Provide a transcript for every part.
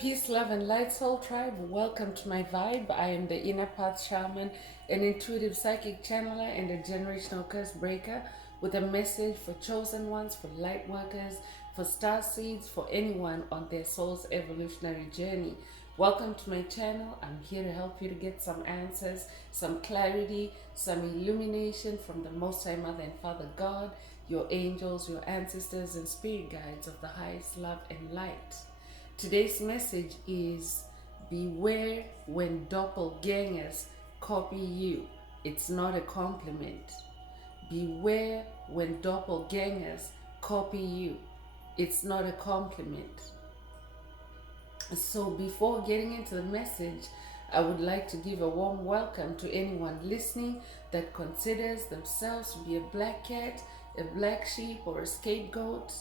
Peace, love, and light, soul tribe. Welcome to my vibe. I am the inner path shaman, an intuitive psychic channeler, and a generational curse breaker with a message for chosen ones, for light workers, for star seeds, for anyone on their soul's evolutionary journey. Welcome to my channel. I'm here to help you to get some answers, some clarity, some illumination from the Most High Mother and Father God, your angels, your ancestors, and spirit guides of the highest love and light. Today's message is beware when doppelgangers copy you. It's not a compliment. Beware when doppelgangers copy you. It's not a compliment. So before getting into the message, I would like to give a warm welcome to anyone listening that considers themselves to be a black cat, a black sheep, or a scapegoat.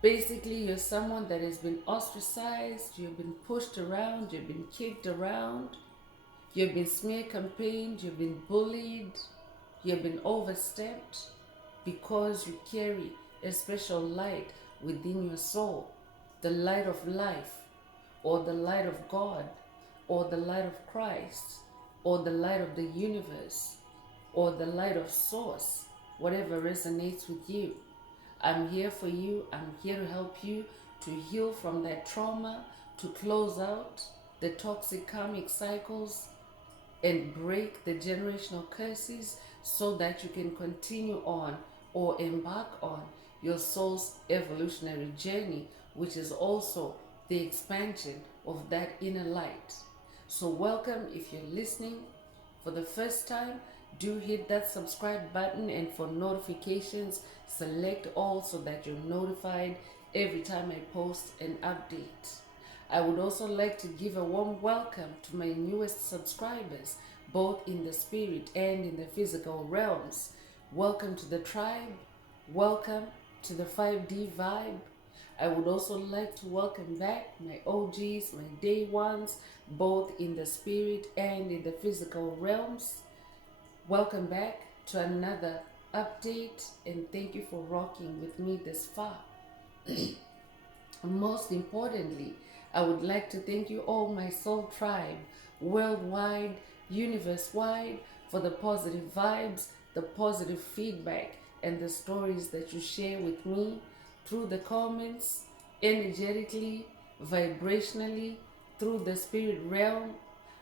Basically, you're someone that has been ostracized, you've been pushed around, you've been kicked around, you've been smear campaigned, you've been bullied, you've been overstepped because you carry a special light within your soul, the light of life, or the light of God, or the light of Christ, or the light of the universe, or the light of Source, whatever resonates with you. I'm here for you. I'm here to help you to heal from that trauma, to close out the toxic karmic cycles and break the generational curses so that you can continue on or embark on your soul's evolutionary journey, which is also the expansion of that inner light. So welcome. If you're listening for the first time, do hit that subscribe button, and for notifications, select all so that you're notified every time I post an update. I would also like to give a warm welcome to my newest subscribers, both in the spirit and in the physical realms. Welcome to the tribe. Welcome to the 5D vibe. I would also like to welcome back my OGs, my day ones, both in the spirit and in the physical realms. Welcome back to another update, and thank you for rocking with me this far. Most importantly, I would like to thank you all, my soul tribe, worldwide, universe-wide, for the positive vibes, the positive feedback, and the stories that you share with me through the comments, energetically, vibrationally, through the spirit realm.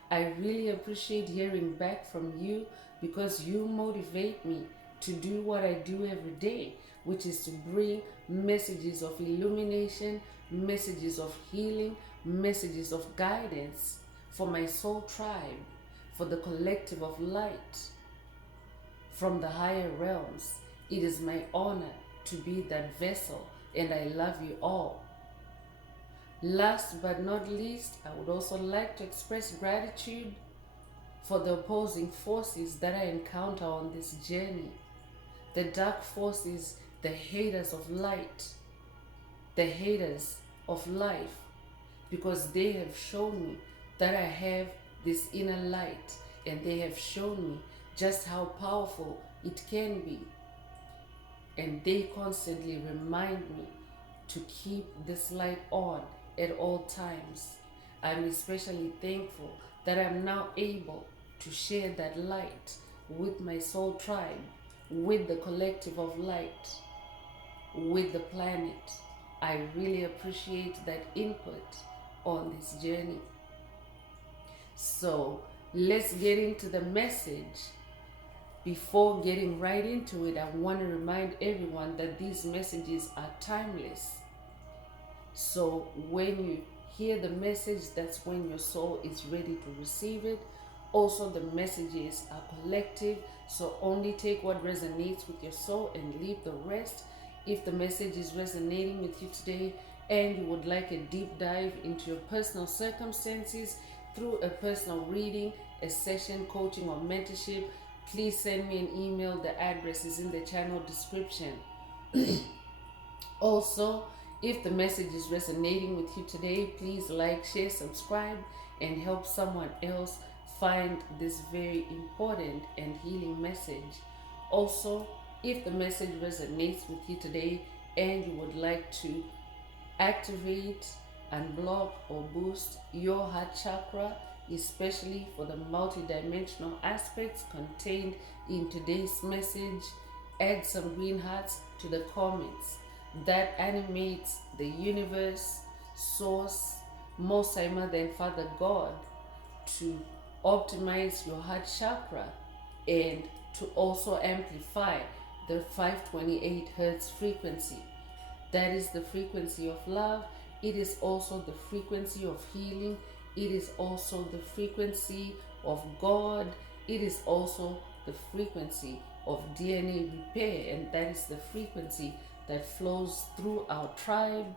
I really appreciate hearing back from you because you motivate me to do what I do every day, which is to bring messages of illumination, messages of healing, messages of guidance for my soul tribe, for the collective of light from the higher realms. It is my honor to be that vessel, and I love you all. Last but not least, I would also like to express gratitude for the opposing forces that I encounter on this journey. The dark forces, the haters of light, the haters of life, because they have shown me that I have this inner light, and they have shown me just how powerful it can be. And they constantly remind me to keep this light on at all times. I'm especially thankful that I'm now able to share that light with my soul tribe, with the collective of light, with the planet. I really appreciate that input on this journey. So let's get into the message. Before getting right into it, I want to remind everyone that these messages are timeless. So when you hear the message, that's when your soul is ready to receive it. Also, the messages are collective, so only take what resonates with your soul and leave the rest. If the message is resonating with you today and you would like a deep dive into your personal circumstances through a personal reading, a session, coaching, or mentorship, please send me an email. The address is in the channel description. Also, if the message is resonating with you today, please like, share, subscribe, and help someone else find this very important and healing message. Also, if the message resonates with you today and you would like to activate unblock or boost your heart chakra, especially for the multidimensional aspects contained in today's message. Add some green hearts to the comments. That animates the universe, source, most high mother and father God, to optimize your heart chakra and to also amplify the 528 hertz frequency. That is the frequency of love. It is also the frequency of healing. It is also the frequency of God. It is also the frequency of DNA repair, and that is the frequency that flows through our tribe,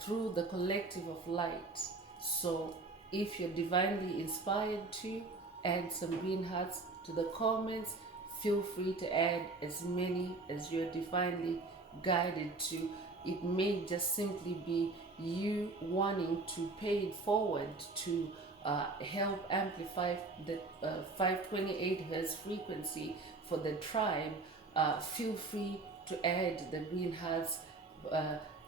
through the collective of light. So if you're divinely inspired to add some green hearts to the comments, feel free to add as many as you're divinely guided to. It may just simply be you wanting to pay it forward to help amplify the 528 hertz frequency for the tribe. Feel free to add the green hearts,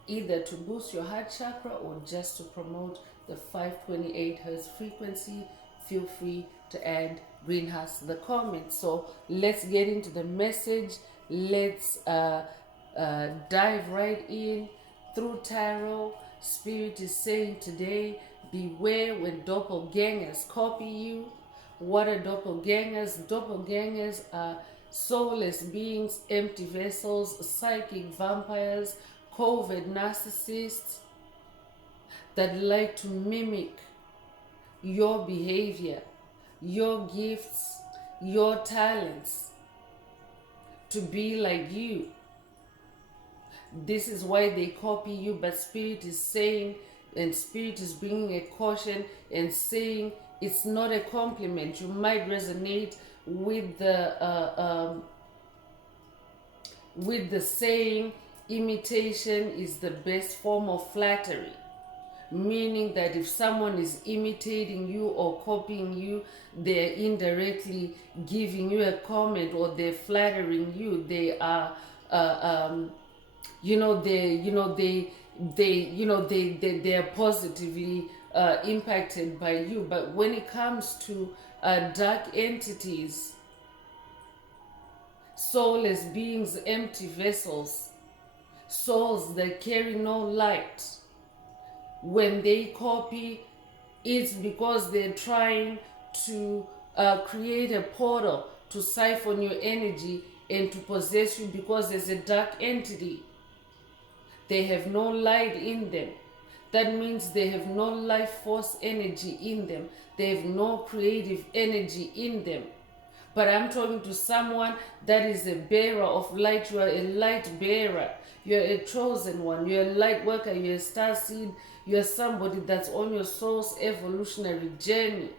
either to boost your heart chakra or just to promote the 528 hertz frequency. Feel free to add green hearts to the comments. So let's get into the message. Let's dive right in through tarot. Spirit is saying today, beware when doppelgangers copy you. What are doppelgangers? Doppelgangers are soulless beings, empty vessels, psychic vampires, covert narcissists that like to mimic your behavior, your gifts, your talents, to be like you. This is why they copy you, but Spirit is saying, and Spirit is bringing a caution and saying it's not a compliment. You might resonate with the saying, imitation is the best form of flattery. Meaning that if someone is imitating you or copying you, they're indirectly giving you a comment, or they're flattering you. They are they are positively impacted by you. But when it comes to dark entities, soulless beings, empty vessels, souls that carry no light, when they copy, it's because they're trying to create a portal to siphon your energy and to possess you, because there's a dark entity. They have no light in them. That means they have no life force energy in them. They have no creative energy in them. But I'm talking to someone that is a bearer of light. You are a light bearer. You're a chosen one. You're a light worker. You're a star seed. You're somebody that's on your soul's evolutionary journey.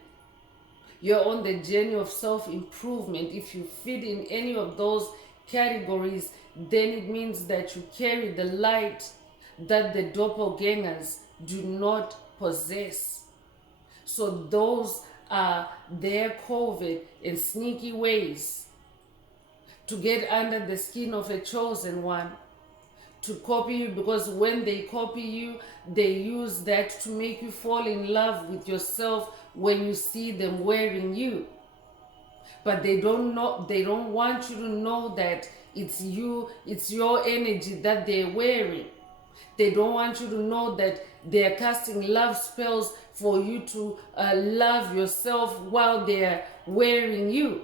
You're on the journey of self-improvement. If you fit in any of those categories, then it means that you carry the light that the doppelgangers do not possess. So those are their covert and sneaky ways to get under the skin of a chosen one, to copy you, because when they copy you, they use that to make you fall in love with yourself when you see them wearing you. But they don't want you to know that it's you, it's your energy that they're wearing. They don't want you to know that they're casting love spells for you to love yourself while they're wearing you.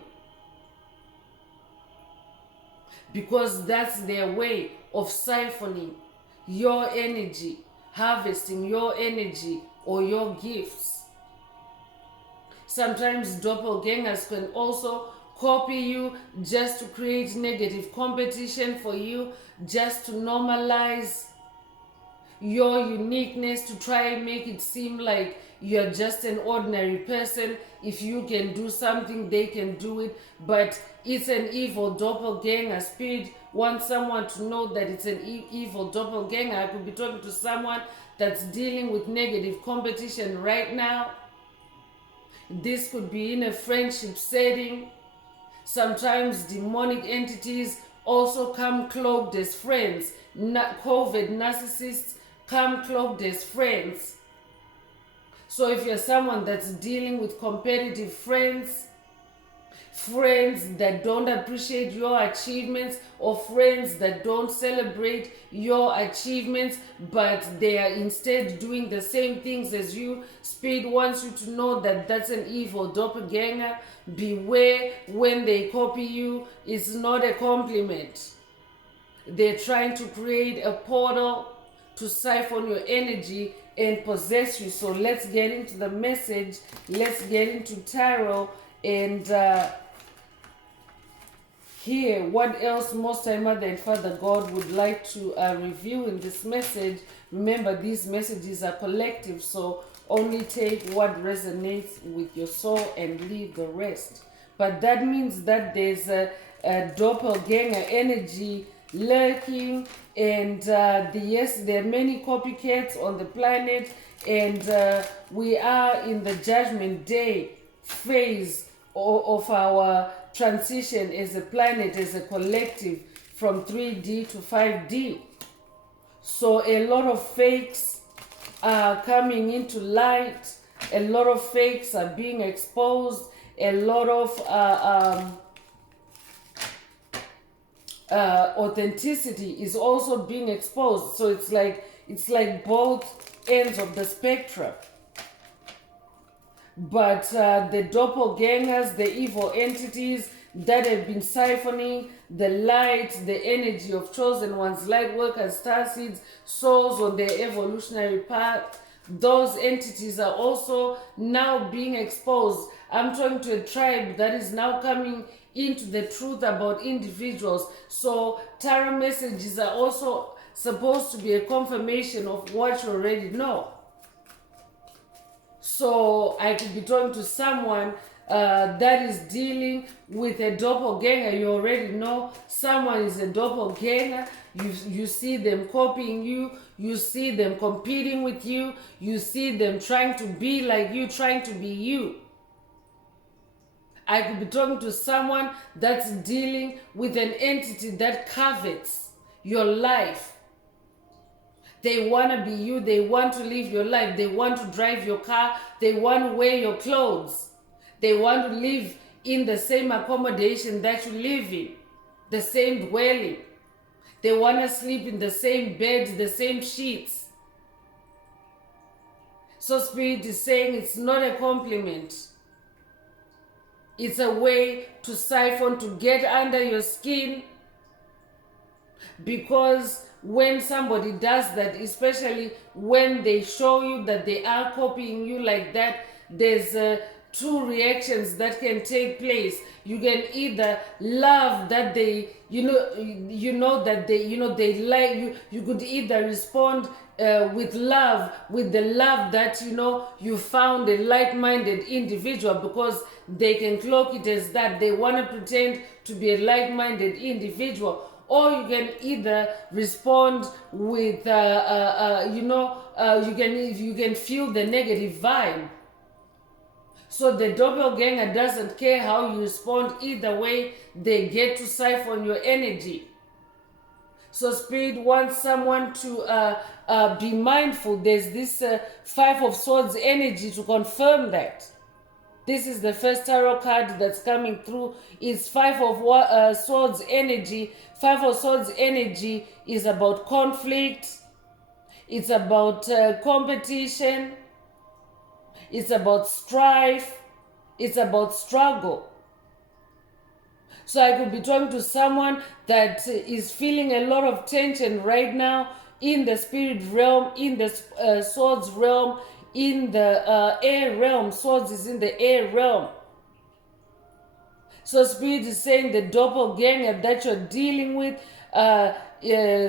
Because that's their way of siphoning your energy, harvesting your energy or your gifts. Sometimes doppelgangers can also copy you just to create negative competition for you, just to normalize your uniqueness, to try and make it seem like you're just an ordinary person. If you can do something, they can do it. But it's an evil doppelganger. Spirit wants someone to know that it's an evil doppelganger. I could be talking to someone that's dealing with negative competition right now. This could be in a friendship setting. Sometimes demonic entities also come cloaked as friends. Covert narcissists come cloaked as friends. So if you're someone that's dealing with competitive friends, friends that don't appreciate your achievements, or friends that don't celebrate your achievements, but they are instead doing the same things as you, Spirit wants you to know that that's an evil doppelganger. Beware when they copy you. It's not a compliment. They're trying to create a portal to siphon your energy and possess you. So let's get into the message. Let's get into tarot and hear what else Most High Mother and Father God would like to review in this message. Remember, these messages are collective, so only take what resonates with your soul and leave the rest. But that means that there's a doppelganger energy lurking, and yes, there are many copycats on the planet, and we are in the judgment day phase of our transition as a planet, as a collective, from 3D to 5D. So a lot of fakes are coming into light, a lot of fakes are being exposed, a lot of authenticity is also being exposed. So it's like both ends of the spectrum. But the doppelgangers, the evil entities that have been siphoning the light, the energy of chosen ones, light workers, starseeds, souls on their evolutionary path, those entities are also now being exposed. I'm talking to a tribe that is now coming into the truth about individuals. So tarot messages are also supposed to be a confirmation of what you already know. So I could be talking to someone that is dealing with a doppelganger. You already know someone is a doppelganger. You see them copying you. You see them competing with you. You see them trying to be like you, trying to be you. I could be talking to someone that's dealing with an entity that covets your life. They want to be you. They want to live your life. They want to drive your car. They want to wear your clothes. They want to live in the same accommodation that you live in, the same dwelling. They want to sleep in the same bed, the same sheets. So Spirit is saying it's not a compliment. It's a way to siphon, to get under your skin, because when somebody does that, especially when they show you that they are copying you like that, there's two reactions that can take place. You can either love that they, that they like you. You could either respond with love, with the love that you found a like-minded individual, because they can cloak it as that they want to pretend to be a like-minded individual. Or you can either respond with, you can feel the negative vibe. So the doppelganger doesn't care how you respond. Either way, they get to siphon your energy. So Spirit wants someone to be mindful. There's this Five of Swords energy to confirm that. This is the first tarot card that's coming through. It's Five of Swords energy. Five of Swords energy is about conflict. It's about competition. It's about strife. It's about struggle. So I could be talking to someone that is feeling a lot of tension right now in the spirit realm, in the swords realm, in the air realm. Swords is in the air realm. So Spirit is saying the doppelganger that you're dealing with,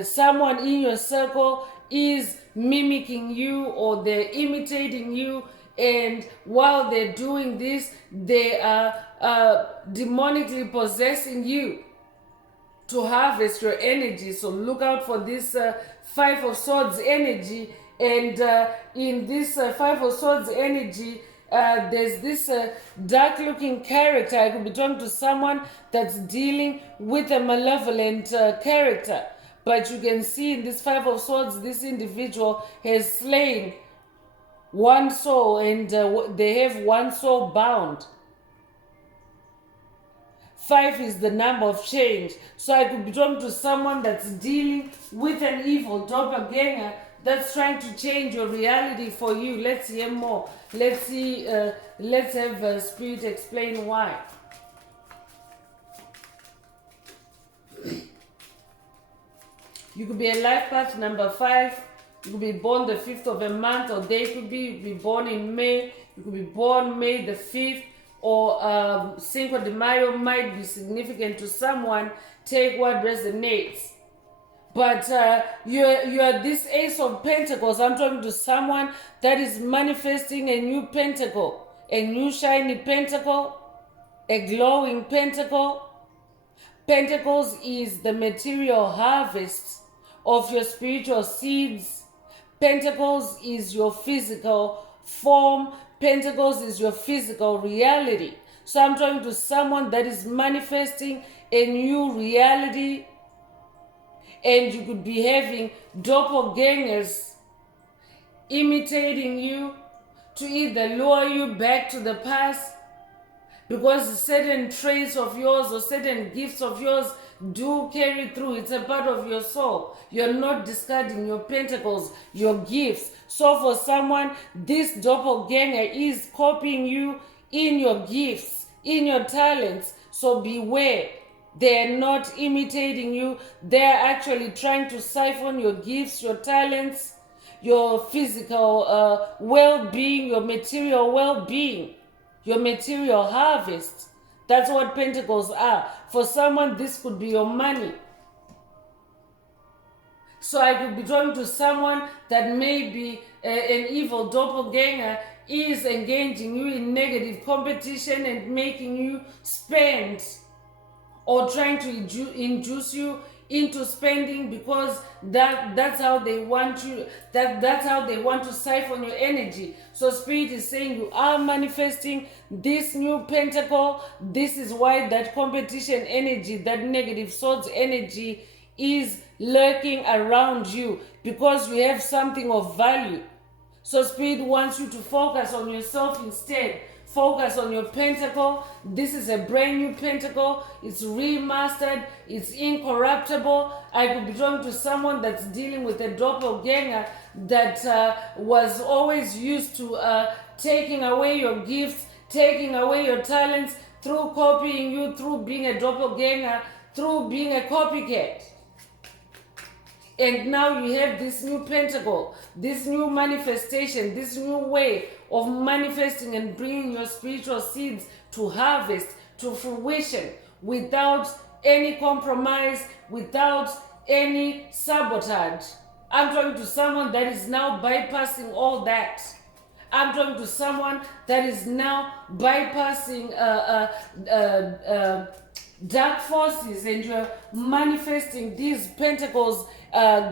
someone in your circle is mimicking you, or they're imitating you. And while they're doing this, they are demonically possessing you to harvest your energy. So look out for this Five of Swords energy. And in this Five of Swords energy, there's this dark looking character. I could be talking to someone that's dealing with a malevolent character. But you can see in this Five of Swords, this individual has slain one soul, and they have one soul bound. 5 is the number of change. So I could be talking to someone that's dealing with an evil doppelganger that's trying to change your reality for you. Let's hear more. Let's see. Let's have Spirit explain why. You could be a life path number 5. You could be born the 5th of a month, or they could be born in May. You could be born May the 5th, or Cinco de Mayo might be significant to someone. Take what resonates. But you're this Ace of Pentacles. I'm talking to someone that is manifesting a new pentacle, a new shiny pentacle, a glowing pentacle. Pentacles is the material harvest of your spiritual seeds. Pentacles is your physical form. Pentacles is your physical reality. So I'm talking to someone that is manifesting a new reality, and you could be having doppelgangers imitating you to either lure you back to the past, because certain traits of yours or certain gifts of yours do carry through. It's a part of your soul. You're not discarding your pentacles, your gifts. So for someone, this doppelganger is copying you in your gifts, in your talents. So beware. They're not imitating you. They're actually trying to siphon your gifts, your talents, your physical well-being, your material well-being, your material harvest. That's what pentacles are. For someone, this could be your money. So I could be talking to someone that may be an evil doppelganger, is engaging you in negative competition and making you spend, or trying to induce you into spending, because that's how they want you, that's how they want to siphon your energy. So Spirit is saying you are manifesting this new pentacle. This is why that competition energy, that negative swords energy is lurking around you, because you have something of value. So Spirit wants you to focus on yourself instead. Focus on your pentacle. This is a brand new pentacle. It's remastered. It's incorruptible. I could be talking to someone that's dealing with a doppelganger that was always used to taking away your gifts, taking away your talents, through copying you, through being a doppelganger, through being a copycat. And now you have this new pentacle, this new manifestation, this new way of manifesting and bringing your spiritual seeds to harvest, to fruition, without any compromise, without any sabotage. I'm talking to someone that is now bypassing all that. I'm talking to someone that is now bypassing dark forces, and you're manifesting these pentacles,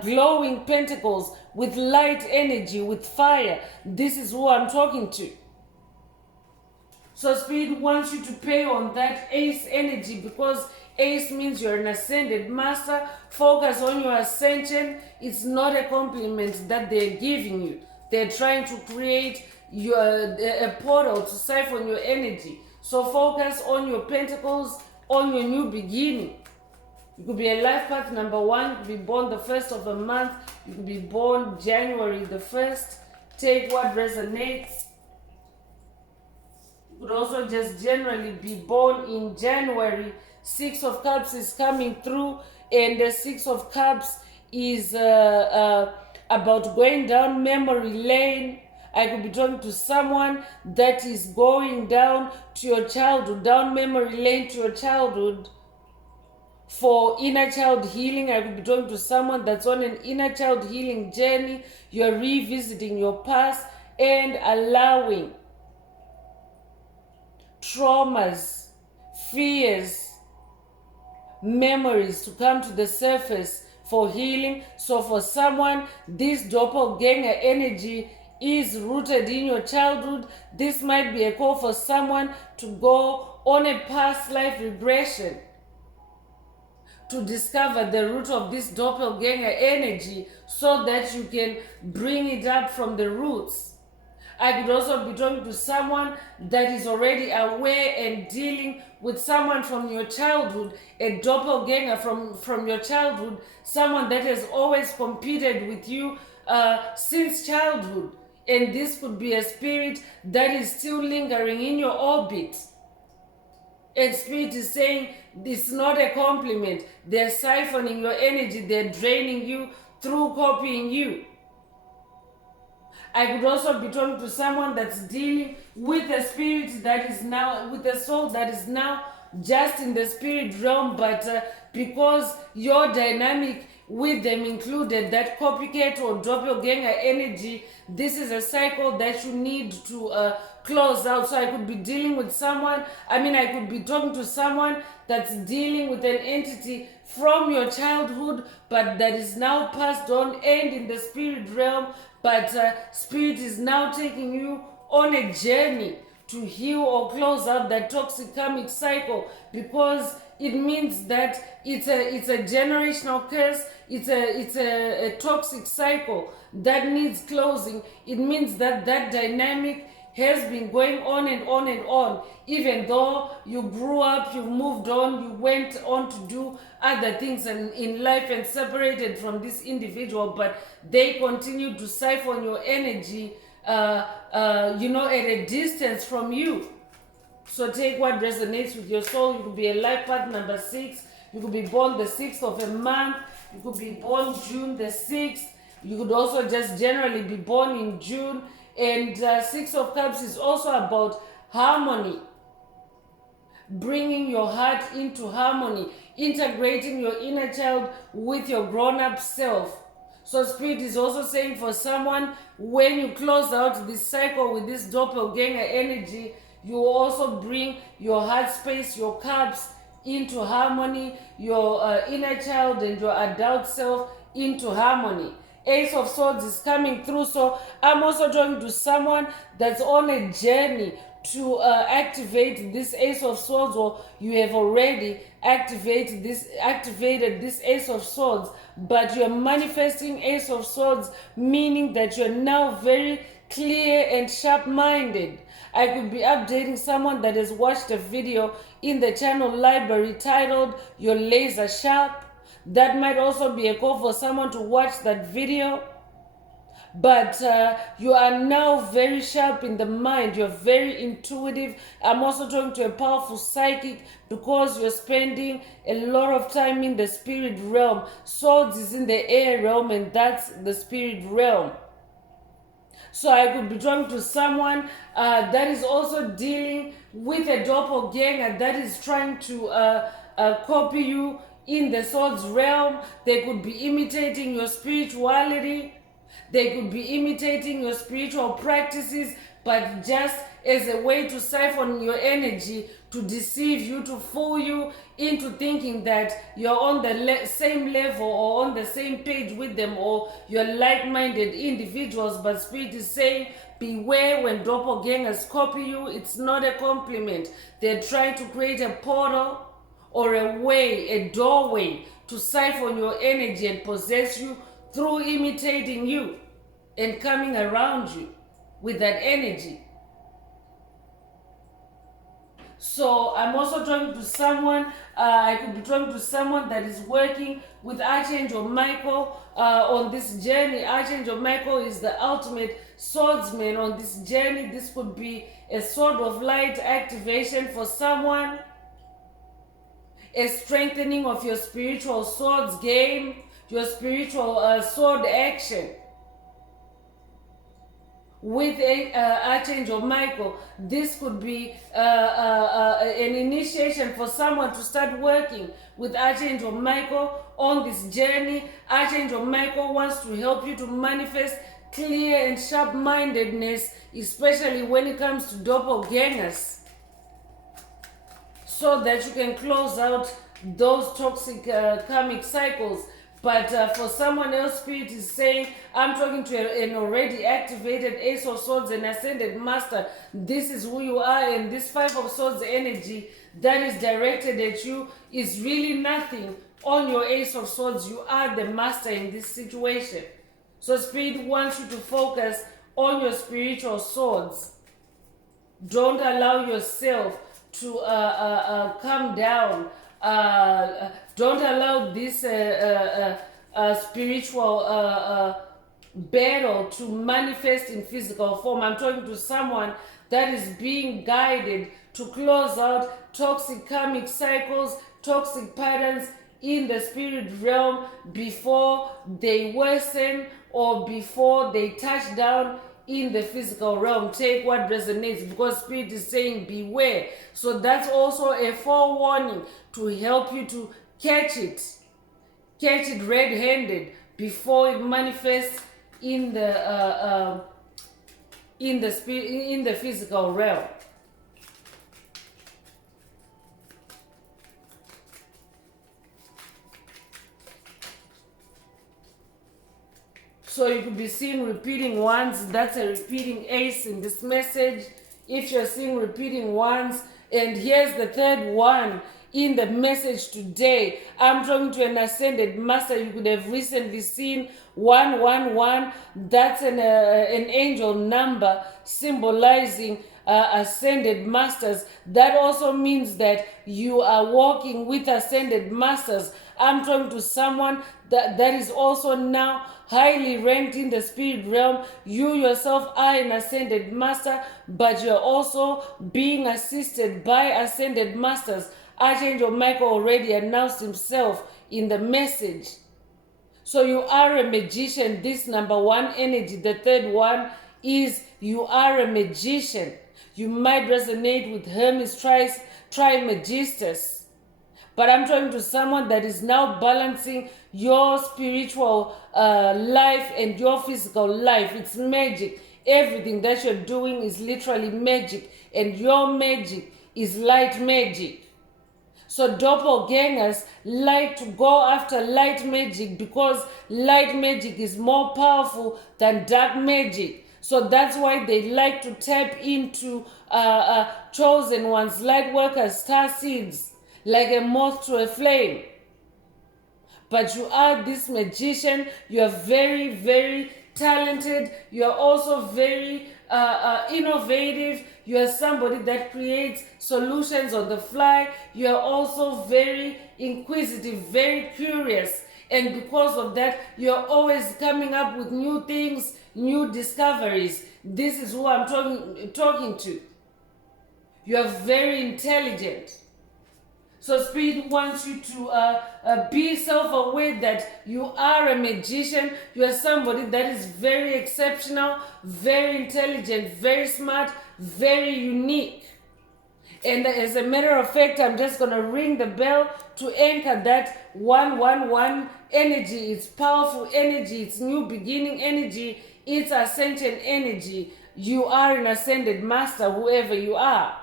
glowing pentacles with light energy, with fire. This is who I'm talking to. So Spirit wants you to pay on that Ace energy, because Ace means you're an ascended master. Focus on your ascension. It's not a compliment that they're giving you. They're trying to create a portal to siphon your energy. So focus on your pentacles, on your new beginning. You could be a life path number 1. You could be born the 1st of a month. You could be born January the 1st. Take what resonates. You could also just generally be born in January. 6 of Cups is coming through, and the 6 of Cups is about going down memory lane. I could be talking to someone that is going down to your childhood, down memory lane to your childhood for inner child healing. I could be talking to someone that's on an inner child healing journey. You're revisiting your past and allowing traumas, fears, memories to come to the surface for healing. So for someone, this doppelganger energy is rooted in your childhood. This might be a call for someone to go on a past life regression to discover the root of this doppelganger energy, so that you can bring it up from the roots. I could also be talking to someone that is already aware and dealing with someone from your childhood, a doppelganger from your childhood, someone that has always competed with you since childhood. And this could be a spirit that is still lingering in your orbit. And spirit is saying it's not a compliment. They're siphoning your energy, they're draining you through copying you. I could also be talking to someone that's dealing with a spirit that is now, with a soul that is now just in the spirit realm, but because your dynamic with them included that copycat or doppelganger energy, this is a cycle that you need to close out. So I could be dealing with someone, I could be talking to someone that's dealing with an entity from your childhood, but that is now passed on and in the spirit realm, but spirit is now taking you on a journey to heal or close out that toxic karmic cycle, because it means that it's a generational curse, it's a toxic cycle that needs closing. It means that that dynamic has been going on and on and on. Even though you grew up, you moved on, you went on to do other things in life and separated from this individual, but they continue to siphon your energy, at a distance from you. So take what resonates with your soul. You could be a life path number 6. You could be born the 6th of a month. You could be born June the 6th. You could also just generally be born in June. And 6 of Cups is also about harmony. Bringing your heart into harmony. Integrating your inner child with your grown-up self. So spirit is also saying for someone, when you close out this cycle with this doppelganger energy, you also bring your heart space, your cups into harmony, your inner child and your adult self into harmony. Ace of Swords is coming through. So I'm also talking to someone that's on a journey to activate this Ace of Swords, or you have already activated this Ace of Swords, but you're manifesting Ace of Swords, meaning that you're now very clear and sharp-minded. I could be updating someone that has watched a video in the channel library titled You're Laser Sharp. That might also be a call for someone to watch that video. But you are now very sharp in the mind. You're very intuitive. I'm also talking to a powerful psychic because you're spending a lot of time in the spirit realm. Swords is in the air realm, and that's the spirit realm. So I could be talking to someone that is also dealing with a doppelganger that is trying to copy you in the swords realm. They could be imitating your spirituality. They could be imitating your spiritual practices, but just as a way to siphon your energy, to deceive you, to fool you into thinking that you're on the same level or on the same page with them, or you're like-minded individuals. But spirit is saying, beware when doppelgangers copy you. It's not a compliment. They're trying to create a portal or a way, a doorway to siphon your energy and possess you through imitating you and coming around you with that energy. So I'm also talking to someone, I could be talking to someone that is working with Archangel Michael on this journey. Archangel Michael is the ultimate swordsman on this journey. This could be a sword of light activation for someone, a strengthening of your spiritual swords game, your spiritual sword action. With Archangel Michael, this could be an initiation for someone to start working with Archangel Michael on this journey. Archangel Michael wants to help you to manifest clear and sharp-mindedness, especially when it comes to doppelgangers, so that you can close out those toxic karmic cycles. But for someone else, spirit is saying, I'm talking to an already activated Ace of Swords and Ascended Master. This is who you are, and this 5 of Swords energy that is directed at you is really nothing on your Ace of Swords. You are the master in this situation. So spirit wants you to focus on your spiritual swords. Don't allow yourself to come down. Don't allow this spiritual battle to manifest in physical form. I'm talking to someone that is being guided to close out toxic karmic cycles, toxic patterns in the spirit realm before they worsen or before they touch down in the physical realm. Take what resonates, because spirit is saying beware. So that's also a forewarning to help you to catch it red-handed before it manifests in the physical realm. So you could be seeing repeating ones. That's a repeating ace in this message. If you're seeing repeating ones, and here's the third one in the message today. I'm talking to an ascended master. You could have recently seen 111. That's an angel number symbolizing ascended masters. That also means that you are walking with ascended masters. I'm talking to someone that is also now highly ranked in the spirit realm. You yourself are an ascended master, but you're also being assisted by ascended masters. Archangel Michael already announced himself in the message. So you are a magician. This number one energy. The third one is you are a magician. You might resonate with Hermes Trismegistus. But I'm talking to someone that is now balancing your spiritual life and your physical life. It's magic. Everything that you're doing is literally magic. And your magic is light magic. So doppelgangers like to go after light magic because light magic is more powerful than dark magic. So that's why they like to tap into chosen ones, light workers, star seeds, like a moth to a flame. But you are this magician. You are very, very talented. You are also very innovative. You are somebody that creates solutions on the fly. You are also very inquisitive, very curious. And because of that, you are always coming up with new things, new discoveries. This is who I'm talking to. You are very intelligent. So Spirit wants you to be self-aware that you are a magician. You are somebody that is very exceptional, very intelligent, very smart, very unique. And as a matter of fact, I'm just going to ring the bell to anchor that 111 energy. It's powerful energy. It's new beginning energy. It's ascension energy. You are an ascended master, whoever you are.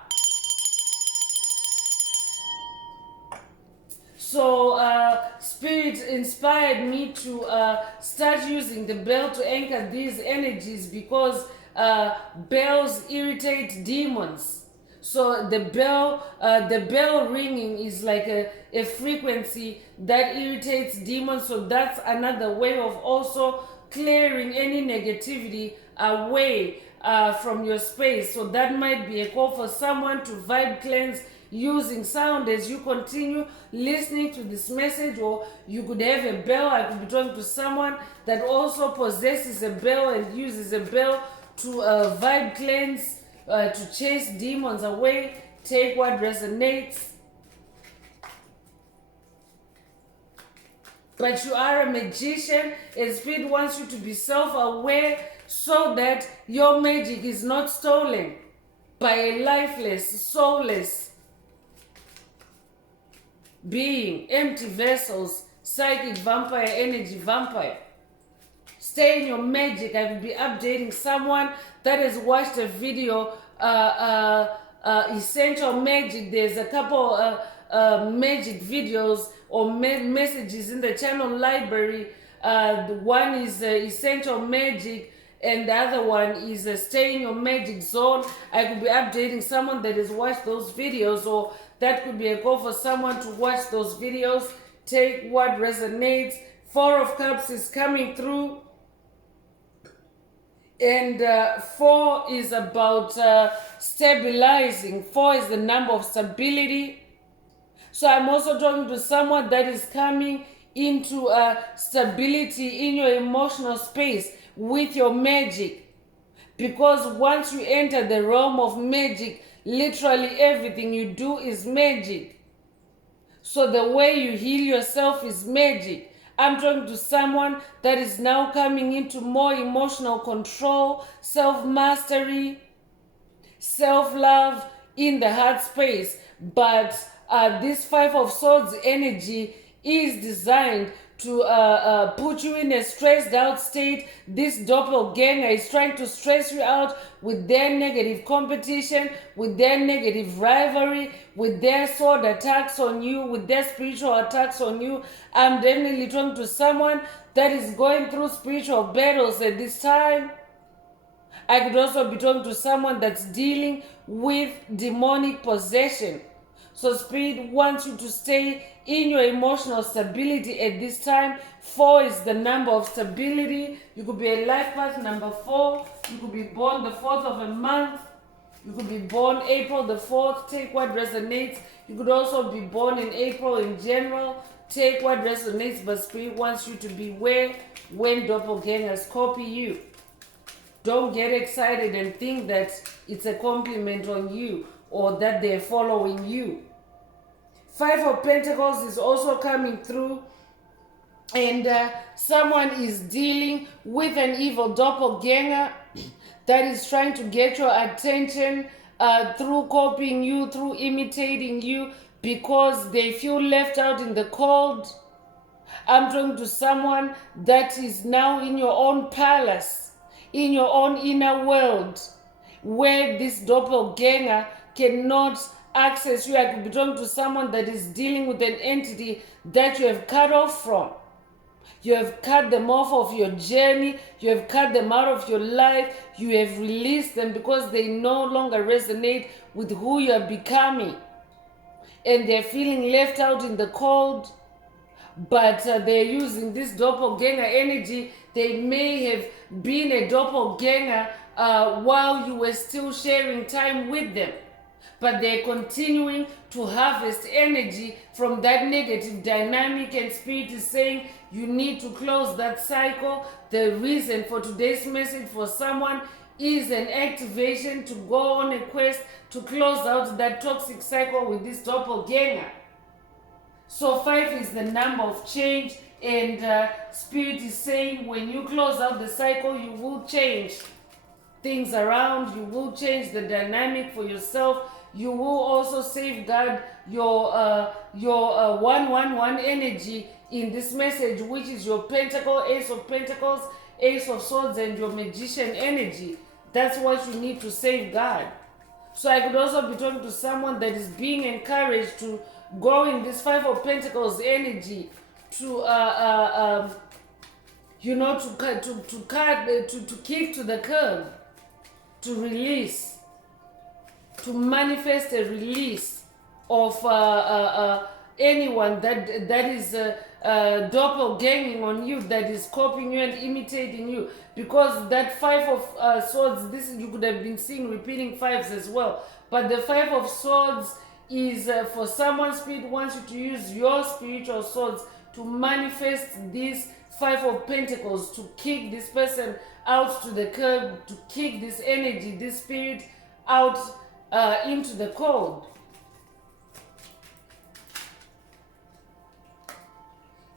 So Spirit inspired me to start using the bell to anchor these energies because bells irritate demons. So the bell ringing is like a frequency that irritates demons. So that's another way of also clearing any negativity away from your space. So that might be a call for someone to vibe cleanse using sound as you continue listening to this message. Or you could have a bell. I could be talking to someone that also possesses a bell and uses a bell to vibe cleanse, to chase demons away. Take what resonates. But you are a magician, and Spirit wants you to be self-aware so that your magic is not stolen by a lifeless, soulless being, empty vessels, psychic vampire, energy vampire. Stay in your magic. I will be updating someone that has watched a video, Essential Magic. There's a couple magic videos or messages in the channel library. One is Essential Magic and the other one is Stay in Your Magic Zone. I could be updating someone that has watched those videos, or that could be a call for someone to watch those videos. Take what resonates. Four of Cups is coming through. And 4 is about stabilizing. 4 is the number of stability. So I'm also talking to someone that is coming into stability in your emotional space with your magic. Because once you enter the realm of magic, literally everything you do is magic. So the way you heal yourself is magic. I'm talking to someone that is now coming into more emotional control, self-mastery, self-love in the heart space. But this 5 of Swords energy is designed to put you in a stressed out state. This doppelganger is trying to stress you out with their negative competition, with their negative rivalry, with their sword attacks on you, with their spiritual attacks on you. I'm definitely talking to someone that is going through spiritual battles at this time. I could also be talking to someone that's dealing with demonic possession. So Spirit wants you to stay in your emotional stability at this time. 4 is the number of stability. You could be a life path number 4. You could be born the 4th of a month. You could be born April the 4th. Take what resonates. You could also be born in April in general. Take what resonates, but Spirit wants you to beware when doppelgangers copy you. Don't get excited and think that it's a compliment on you or that they're following you. 5 of Pentacles is also coming through, and someone is dealing with an evil doppelganger that is trying to get your attention through copying you, through imitating you, because they feel left out in the cold. I'm talking to someone that is now in your own palace, in your own inner world, where this doppelganger cannot access you. I could be talking to someone that is dealing with an entity that you have cut off from. You have cut them off of your journey. You have cut them out of your life. You have released them because they no longer resonate with who you are becoming. And they're feeling left out in the cold. But they're using this doppelganger energy. They may have been a doppelganger while you were still sharing time with them. But they're continuing to harvest energy from that negative dynamic, and Spirit is saying you need to close that cycle. The reason for today's message for someone is an activation to go on a quest to close out that toxic cycle with this doppelganger. So 5 is the number of change, and Spirit is saying when you close out the cycle, you will change things around, you will change the dynamic for yourself. You will also safeguard your 111 energy in this message, which is your Pentacle, Ace of Pentacles, Ace of Swords, and your Magician energy. That's what you need to safeguard. So I could also be talking to someone that is being encouraged to go in this 5 of Pentacles energy to to kick to the curb, to release, to manifest a release of anyone that is doppelganging on you, that is copying you and imitating you. Because that 5 of Swords, this you could have been seeing repeating 5s as well. But the 5 of Swords is for someone. Spirit wants you to use your spiritual swords to manifest this 5 of Pentacles, to kick this person out to the curb, to kick this energy, this spirit out into the cold.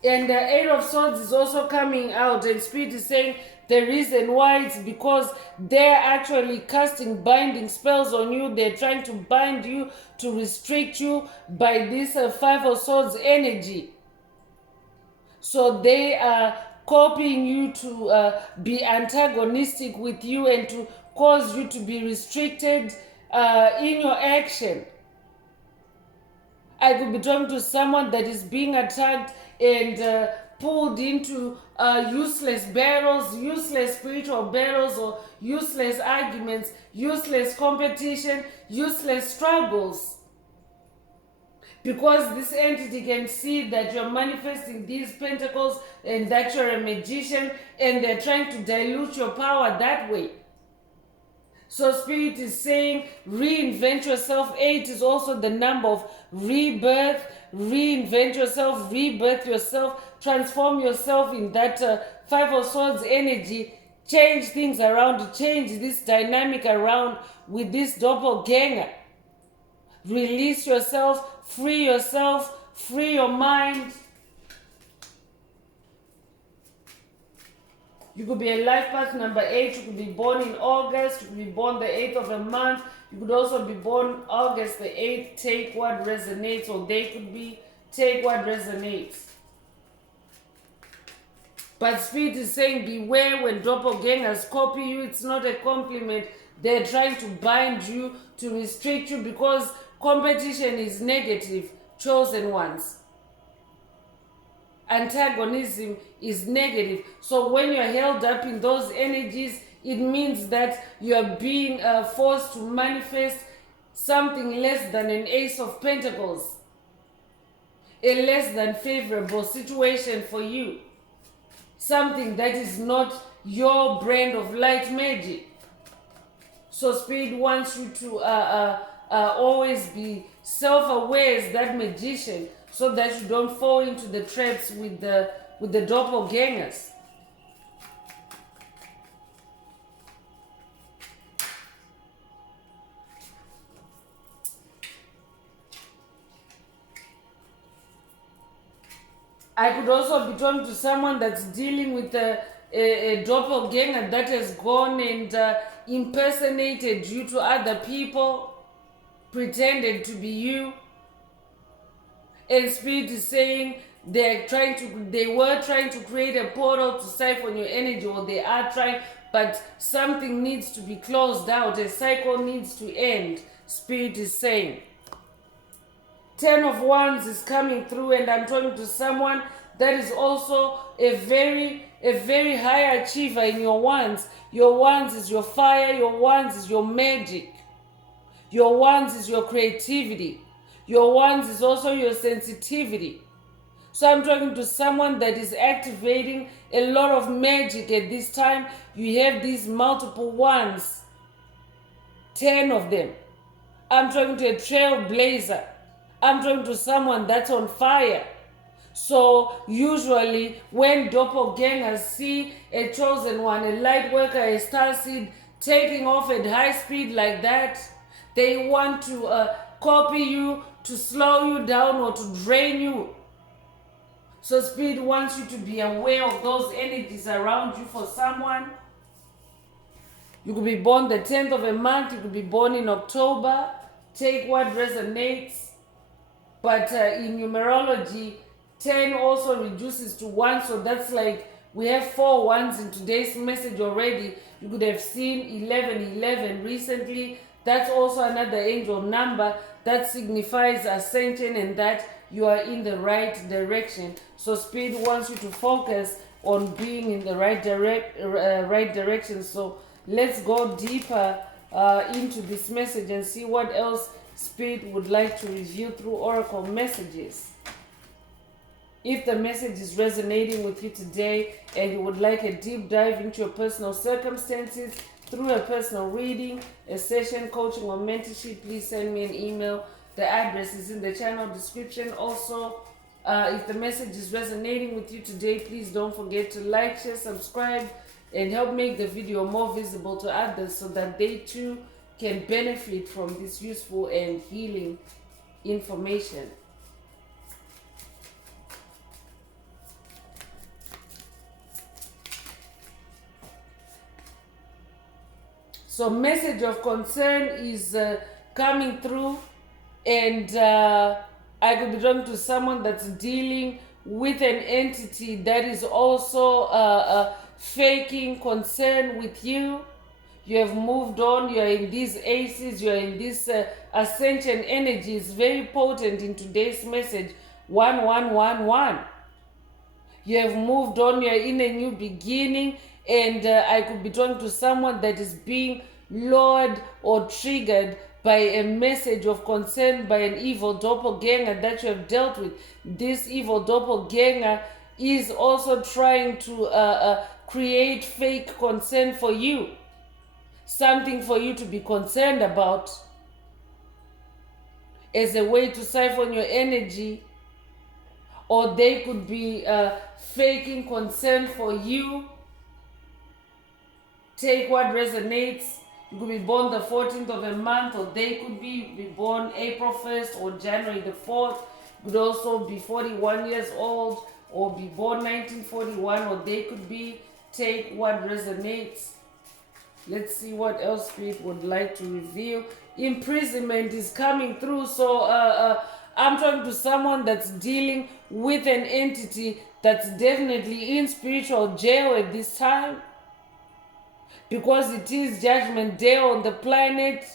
And the 8 of Swords is also coming out, and Spirit is saying the reason why it's because they're actually casting binding spells on you. They're trying to bind you, to restrict you by this 5 of Swords energy. So they are copying you to be antagonistic with you and to cause you to be restricted in your action. I could be talking to someone that is being attacked and pulled into useless battles, useless spiritual battles, or useless arguments, useless competition, useless struggles. Because this entity can see that you're manifesting these pentacles and that you're a magician, and they're trying to dilute your power that way. So Spirit is saying reinvent yourself. 8 is also the number of rebirth. Reinvent yourself, rebirth yourself, transform yourself in that 5 of Swords energy. Change things around, change this dynamic around with this doppelganger. Release yourself, free your mind. You could be a life path number 8. You could be born in August. You could be born the 8th of a month. You could also be born August the 8th. Take what resonates, or they could be take what resonates. But Spirit is saying beware when doppelgangers copy you. It's not a compliment. They're trying to bind you, to restrict you, because competition is negative, chosen ones. Antagonism is negative. So when you're held up in those energies, it means that you're being forced to manifest something less than an Ace of Pentacles, a less than favorable situation for you, something that is not your brand of light magic. So Spirit wants you to always be self-aware as that magician, so that you don't fall into the traps with the doppelgangers. I could also be talking to someone that's dealing with a doppelganger that has gone and impersonated you to other people, pretended to be you. And Spirit is saying they were trying to create a portal to siphon your energy, or they are trying, but something needs to be closed out. A cycle needs to end, Spirit is saying. 10 of Wands is coming through, and I'm talking to someone that is also a very high achiever in your Wands. Your Wands is your fire, your Wands is your magic, your Wands is your creativity, your Wands is also your sensitivity. So I'm talking to someone that is activating a lot of magic at this time. You have these multiple Wands, 10 of them. I'm talking to a trailblazer. I'm talking to someone that's on fire. So usually when doppelgangers see a chosen one, a light worker, a starseed taking off at high speed like that, they want to copy you, to slow you down, or to drain you. So Spirit wants you to be aware of those energies around you for someone. You could be born the 10th of a month. You could be born in October. Take what resonates. But in numerology, 10 also reduces to 1. So that's like we have 4 ones in today's message already. You could have seen 1111 recently. That's also another angel number that signifies ascension and that you are in the right direction. So Spirit wants you to focus on being in the right direction. So let's go deeper into this message and see what else Spirit would like to reveal through oracle messages. If the message is resonating with you today and you would like a deep dive into your personal circumstances through a personal reading, a session, coaching, or mentorship, please send me an email. The address is in the channel description. Also, if the message is resonating with you today, please don't forget to like, share, subscribe, and help make the video more visible to others so that they too can benefit from this useful and healing information. So message of concern is coming through, and I could be talking to someone that's dealing with an entity that is also faking concern with you. You have moved on, you are in these aces, you are in this ascension energy. Is very potent in today's message. 1111. You have moved on, you are in a new beginning, and I could be talking to someone that is being lured or triggered by a message of concern by an evil doppelganger that you have dealt with. This evil doppelganger is also trying to create fake concern for you, something for you to be concerned about, as a way to siphon your energy. Or they could be faking concern for you. Take what resonates. You could be born the 14th of a month, or they could be born April 1st or January the 4th. You could also be 41 years old or be born 1941, or they could be. Take what resonates. Let's see what else Spirit would like to reveal. Imprisonment is coming through. So I'm talking to someone that's dealing with an entity that's definitely in spiritual jail at this time, because it is Judgment Day on the planet.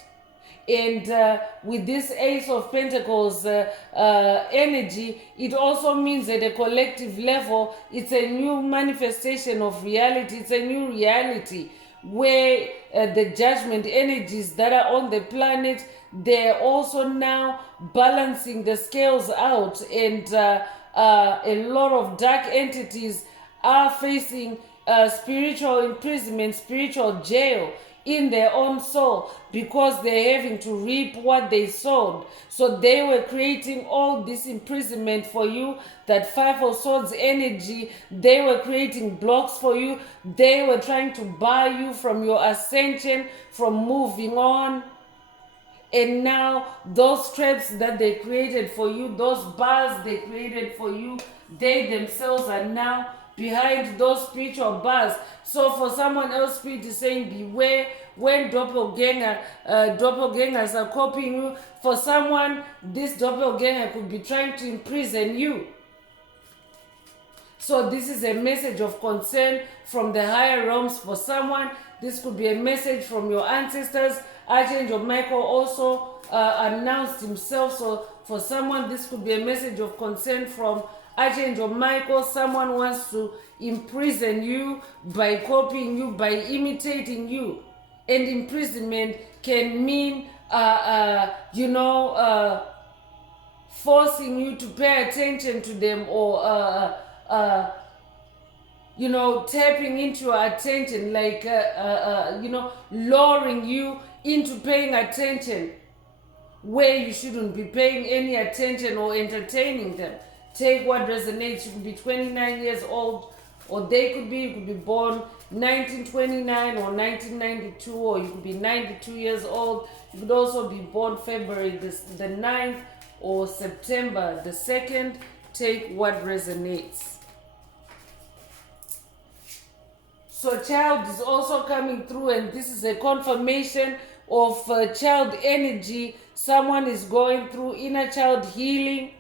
And with this Ace of Pentacles energy, it also means at a collective level, it's a new manifestation of reality. It's a new reality where the judgment energies that are on the planet, they're also now balancing the scales out. And a lot of dark entities are facing spiritual imprisonment, spiritual jail in their own soul, because they're having to reap what they sowed. So they were creating all this imprisonment for you. That Five of Swords energy, they were creating blocks for you. They were trying to bar you from your ascension, from moving on. And now those traps that they created for you, those bars they created for you, they themselves are now behind those spiritual bars. So for someone else, Spirit is saying beware when doppelgangers are copying you. For someone, this doppelganger could be trying to imprison you. So this is a message of concern from the higher realms. For someone, this could be a message from your ancestors. Archangel Michael also announced himself. So for someone, this could be a message of concern from Archangel Michael. Someone wants to imprison you by copying you, by imitating you. And imprisonment can mean, forcing you to pay attention to them, or, tapping into your attention, like, luring you into paying attention where you shouldn't be paying any attention or entertaining them. Take what resonates. You could be 29 years old, or you could be born 1929 or 1992, or you could be 92 years old. You could also be born February the 9th or September the 2nd. Take what resonates. So child is also coming through, and this is a confirmation of child energy. Someone is going through inner child healing.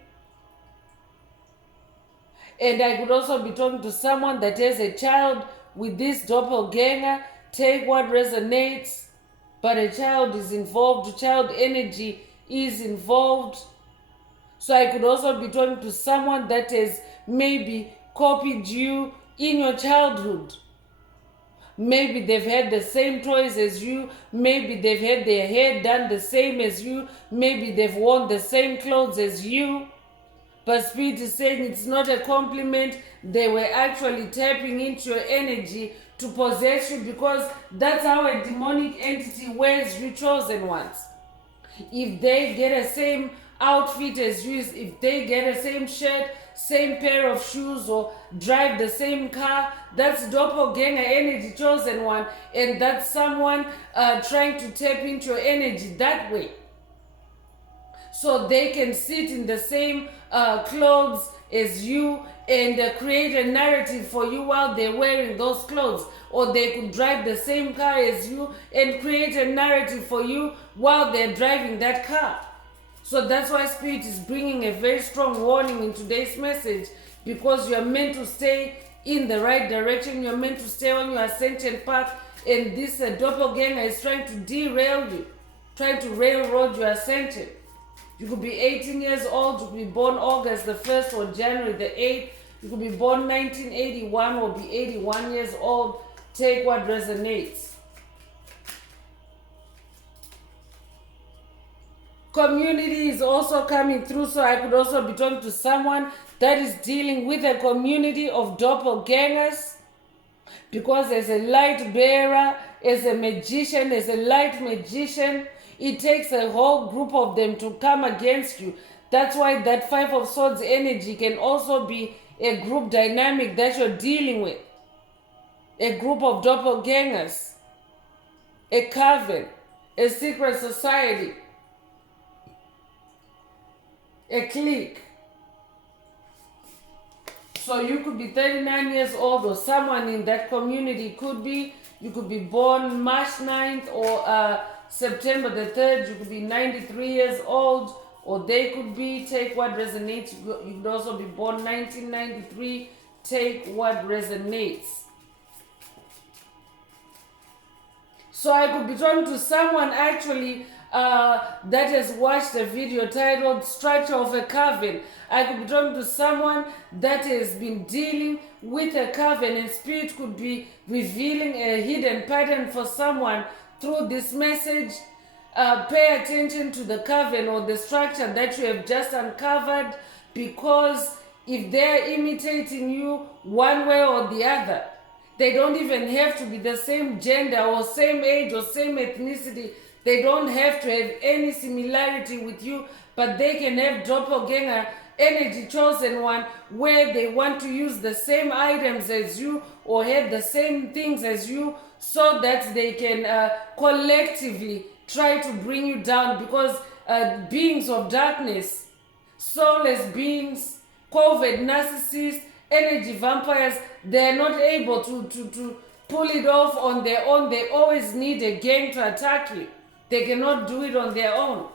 And I could also be talking to someone that has a child with this doppelganger. Take what resonates. But a child is involved. Child energy is involved. So I could also be talking to someone that has maybe copied you in your childhood. Maybe they've had the same toys as you. Maybe they've had their hair done the same as you. Maybe they've worn the same clothes as you. But Spirit is saying it's not a compliment. They were actually tapping into your energy to possess you, because that's how a demonic entity wears you, chosen ones. If they get the same outfit as you, if they get the same shirt, same pair of shoes, or drive the same car, that's doppelganger energy, chosen one. And that's someone trying to tap into your energy that way. So they can sit in the same clothes as you and create a narrative for you while they're wearing those clothes. Or they could drive the same car as you and create a narrative for you while they're driving that car. So that's why Spirit is bringing a very strong warning in today's message, because you're meant to stay in the right direction. You're meant to stay on your ascension path. And this doppelganger is trying to derail you, trying to railroad your ascension. You could be 18 years old. You could be born August the 1st or January the 8th. You could be born 1981 or be 81 years old. Take what resonates. Community is also coming through, so I could also be talking to someone that is dealing with a community of doppelgangers, because as a light bearer, as a magician, as a light magician, it takes a whole group of them to come against you. That's why that Five of Swords energy can also be a group dynamic that you're dealing with. A group of doppelgangers, a coven, a secret society, a clique. So you could be 39 years old, or someone in that community could be. You could be born March 9th or September the 3rd. You could be 93 years old, or they could be. Take what resonates. You could also be born 1993. Take what resonates. So I could be talking to someone actually that has watched a video titled Structure of a Coven. I could be talking to someone that has been dealing with a coven, and spirit could be revealing a hidden pattern for someone through this message. Pay attention to the coven or the structure that you have just uncovered, because if they're imitating you one way or the other, they don't even have to be the same gender or same age or same ethnicity. They don't have to have any similarity with you, but they can have doppelganger energy, chosen one, where they want to use the same items as you or have the same things as you, so that they can collectively try to bring you down, because beings of darkness, soulless beings, covert narcissists, energy vampires, they're not able to pull it off on their own. They always need a gang to attack you. They cannot do it on their own.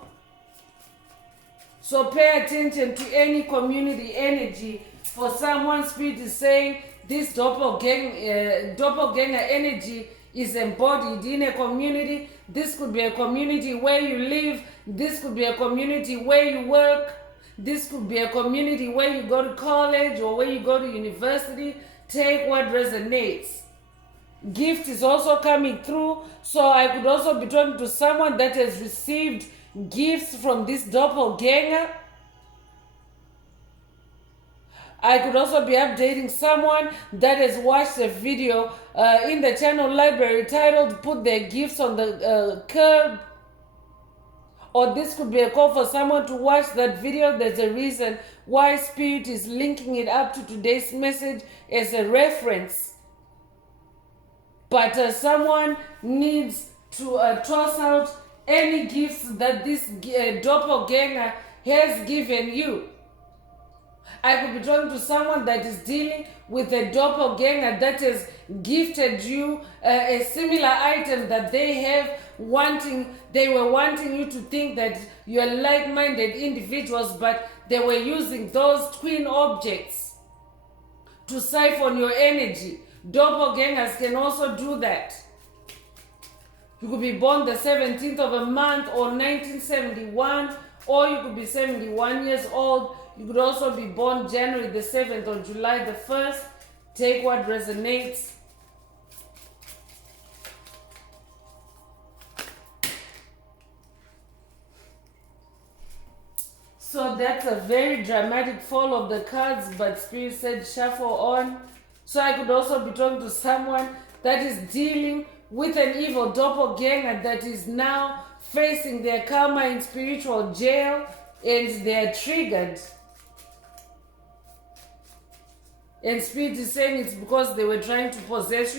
So pay attention to any community energy. For someone, spirit is saying this doppelganger energy is embodied in a community. This could be a community where you live. This could be a community where you work. This could be a community where you go to college or where you go to university. Take what resonates. Gift is also coming through. So I could also be talking to someone that has received gifts from this doppelganger. I could also be updating someone that has watched a video in the channel library titled Put Their Gifts on the Curb. Or this could be a call for someone to watch that video. There's a reason why Spirit is linking it up to today's message as a reference. But someone needs to toss out any gifts that this doppelganger has given you. I could be talking to someone that is dealing with a doppelganger that has gifted you a similar item that they have they were wanting you to think that you're like-minded individuals, but they were using those twin objects to siphon your energy. Doppelgangers can also do that. You could be born the 17th of a month or 1971, or you could be 71 years old. You could also be born January the 7th or July the 1st. Take what resonates. So that's a very dramatic fall of the cards, but Spirit said shuffle on. So I could also be talking to someone that is dealing with an evil doppelganger that is now facing their karma in spiritual jail, and they're triggered. And Spirit is saying it's because they were trying to possess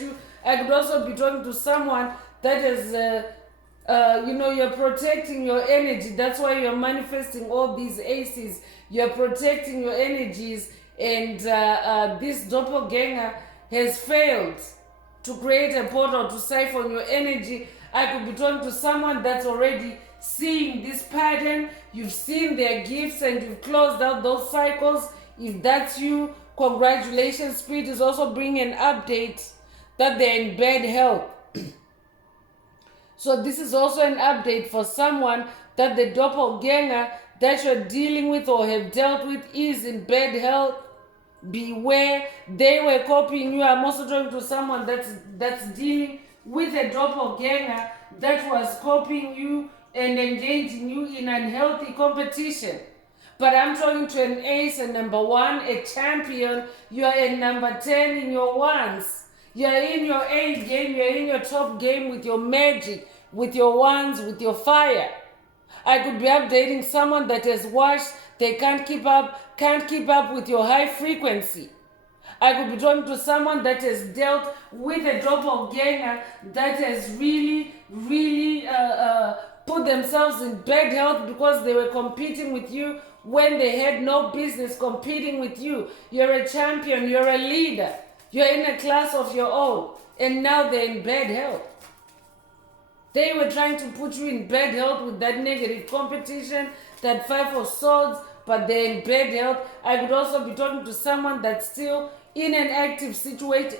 you. I could also be talking to someone that is, you're protecting your energy. That's why you're manifesting all these aces. You're protecting your energies, and this doppelganger has failed to create a portal to siphon your energy. I could be talking to someone that's already seeing this pattern. You've seen their gifts and you've closed out those cycles. If that's you, congratulations. Spirit is also bringing an update that they're in bad health. So this is also an update for someone that the doppelganger that you're dealing with or have dealt with is in bad health. Beware, they were copying you. I'm also talking to someone that's dealing with a doppelganger that was copying you and engaging you in unhealthy competition. But I'm talking to an ace, a number one, a champion. You are a number 10 in your ones. You're in your A game, you're in your top game with your magic, with your ones, with your fire. I could be updating someone that has washed, they can't keep up with your high frequency. I could be talking to someone that has dealt with a doppelganger that has really put themselves in bad health because they were competing with you when they had no business competing with you. You're a champion, you're a leader, you're in a class of your own, and now they're in bad health. They were trying to put you in bad health with that negative competition, that 5 of swords, but they're in bad health. I could also be talking to someone that's still in an active situation,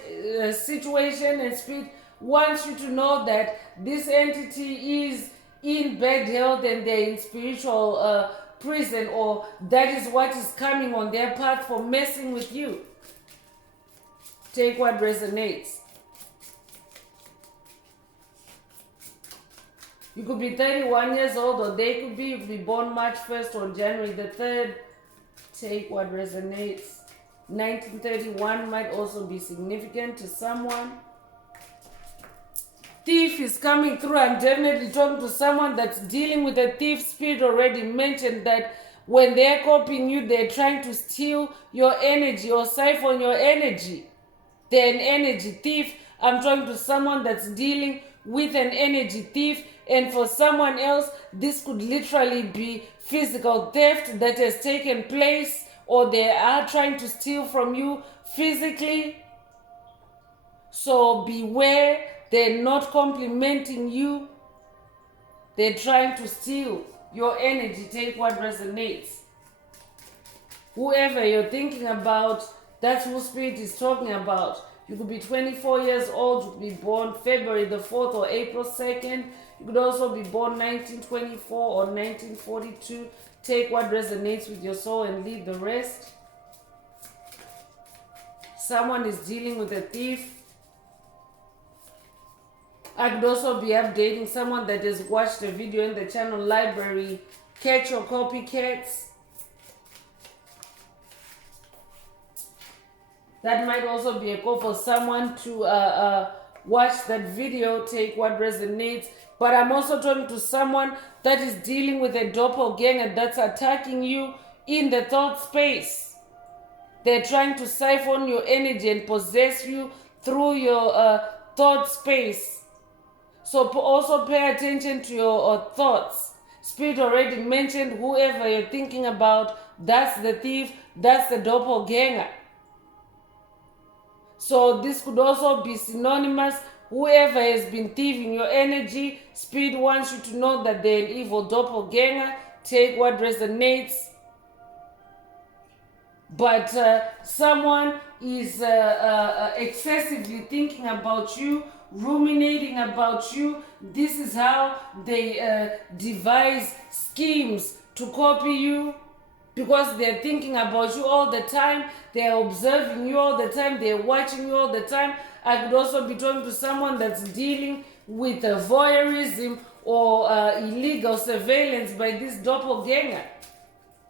and Spirit wants you to know that this entity is in bad health and they're in spiritual prison, or that is what is coming on their path for messing with you. Take what resonates. You could be 31 years old, or they could be, you could be born March 1st or January the 3rd. Take what resonates. 1931 might also be significant to someone. Thief is coming through. I'm definitely talking to someone that's dealing with a thief spirit. Already mentioned that when they're copying you, they're trying to steal your energy or siphon your energy. They're an energy thief. I'm talking to someone that's dealing with an energy thief. And for someone else, this could literally be physical theft that has taken place, or they are trying to steal from you physically. So beware, they're not complimenting you. They're trying to steal your energy. Take what resonates. Whoever you're thinking about, that's who Spirit is talking about. You could be 24 years old. You could be born February the 4th or April 2nd. You could also be born 1924 or 1942. Take what resonates with your soul and leave the rest. Someone is dealing with a thief. I could also be updating someone that has watched a video in the channel library. Catch your copycats. That might also be a call for someone to watch that video. Take what resonates. But I'm also talking to someone that is dealing with a doppelganger that's attacking you in the thought space. They're trying to siphon your energy and possess you through your thought space. So also pay attention to your thoughts. Spirit already mentioned whoever you're thinking about, that's the thief, that's the doppelganger. So this could also be synonymous. Whoever has been thieving your energy, Spirit wants you to know that they're an evil doppelganger. Take what resonates. But someone is excessively thinking about you, ruminating about you. This is how they devise schemes to copy you, because they're thinking about you all the time. They're observing you all the time. They're watching you all the time. I could also be talking to someone that's dealing with voyeurism or illegal surveillance by this doppelganger.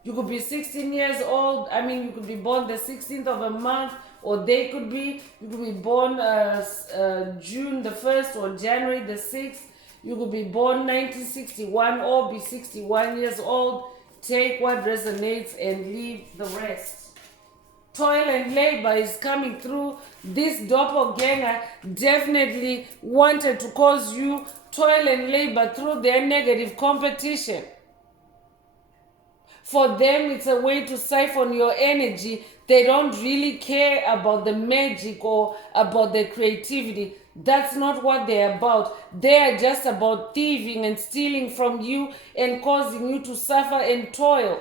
You could be 16 years old. I mean, you could be born the 16th of a month, or they could be, you could be born June the 1st or January the 6th. You could be born 1961 or be 61 years old. Take what resonates and leave the rest. Toil and labor is coming through. This doppelganger definitely wanted to cause you toil and labor through their negative competition. For them, it's a way to siphon your energy. They don't really care about the magic or about the creativity. That's not what they're about. They are just about thieving and stealing from you and causing you to suffer and toil.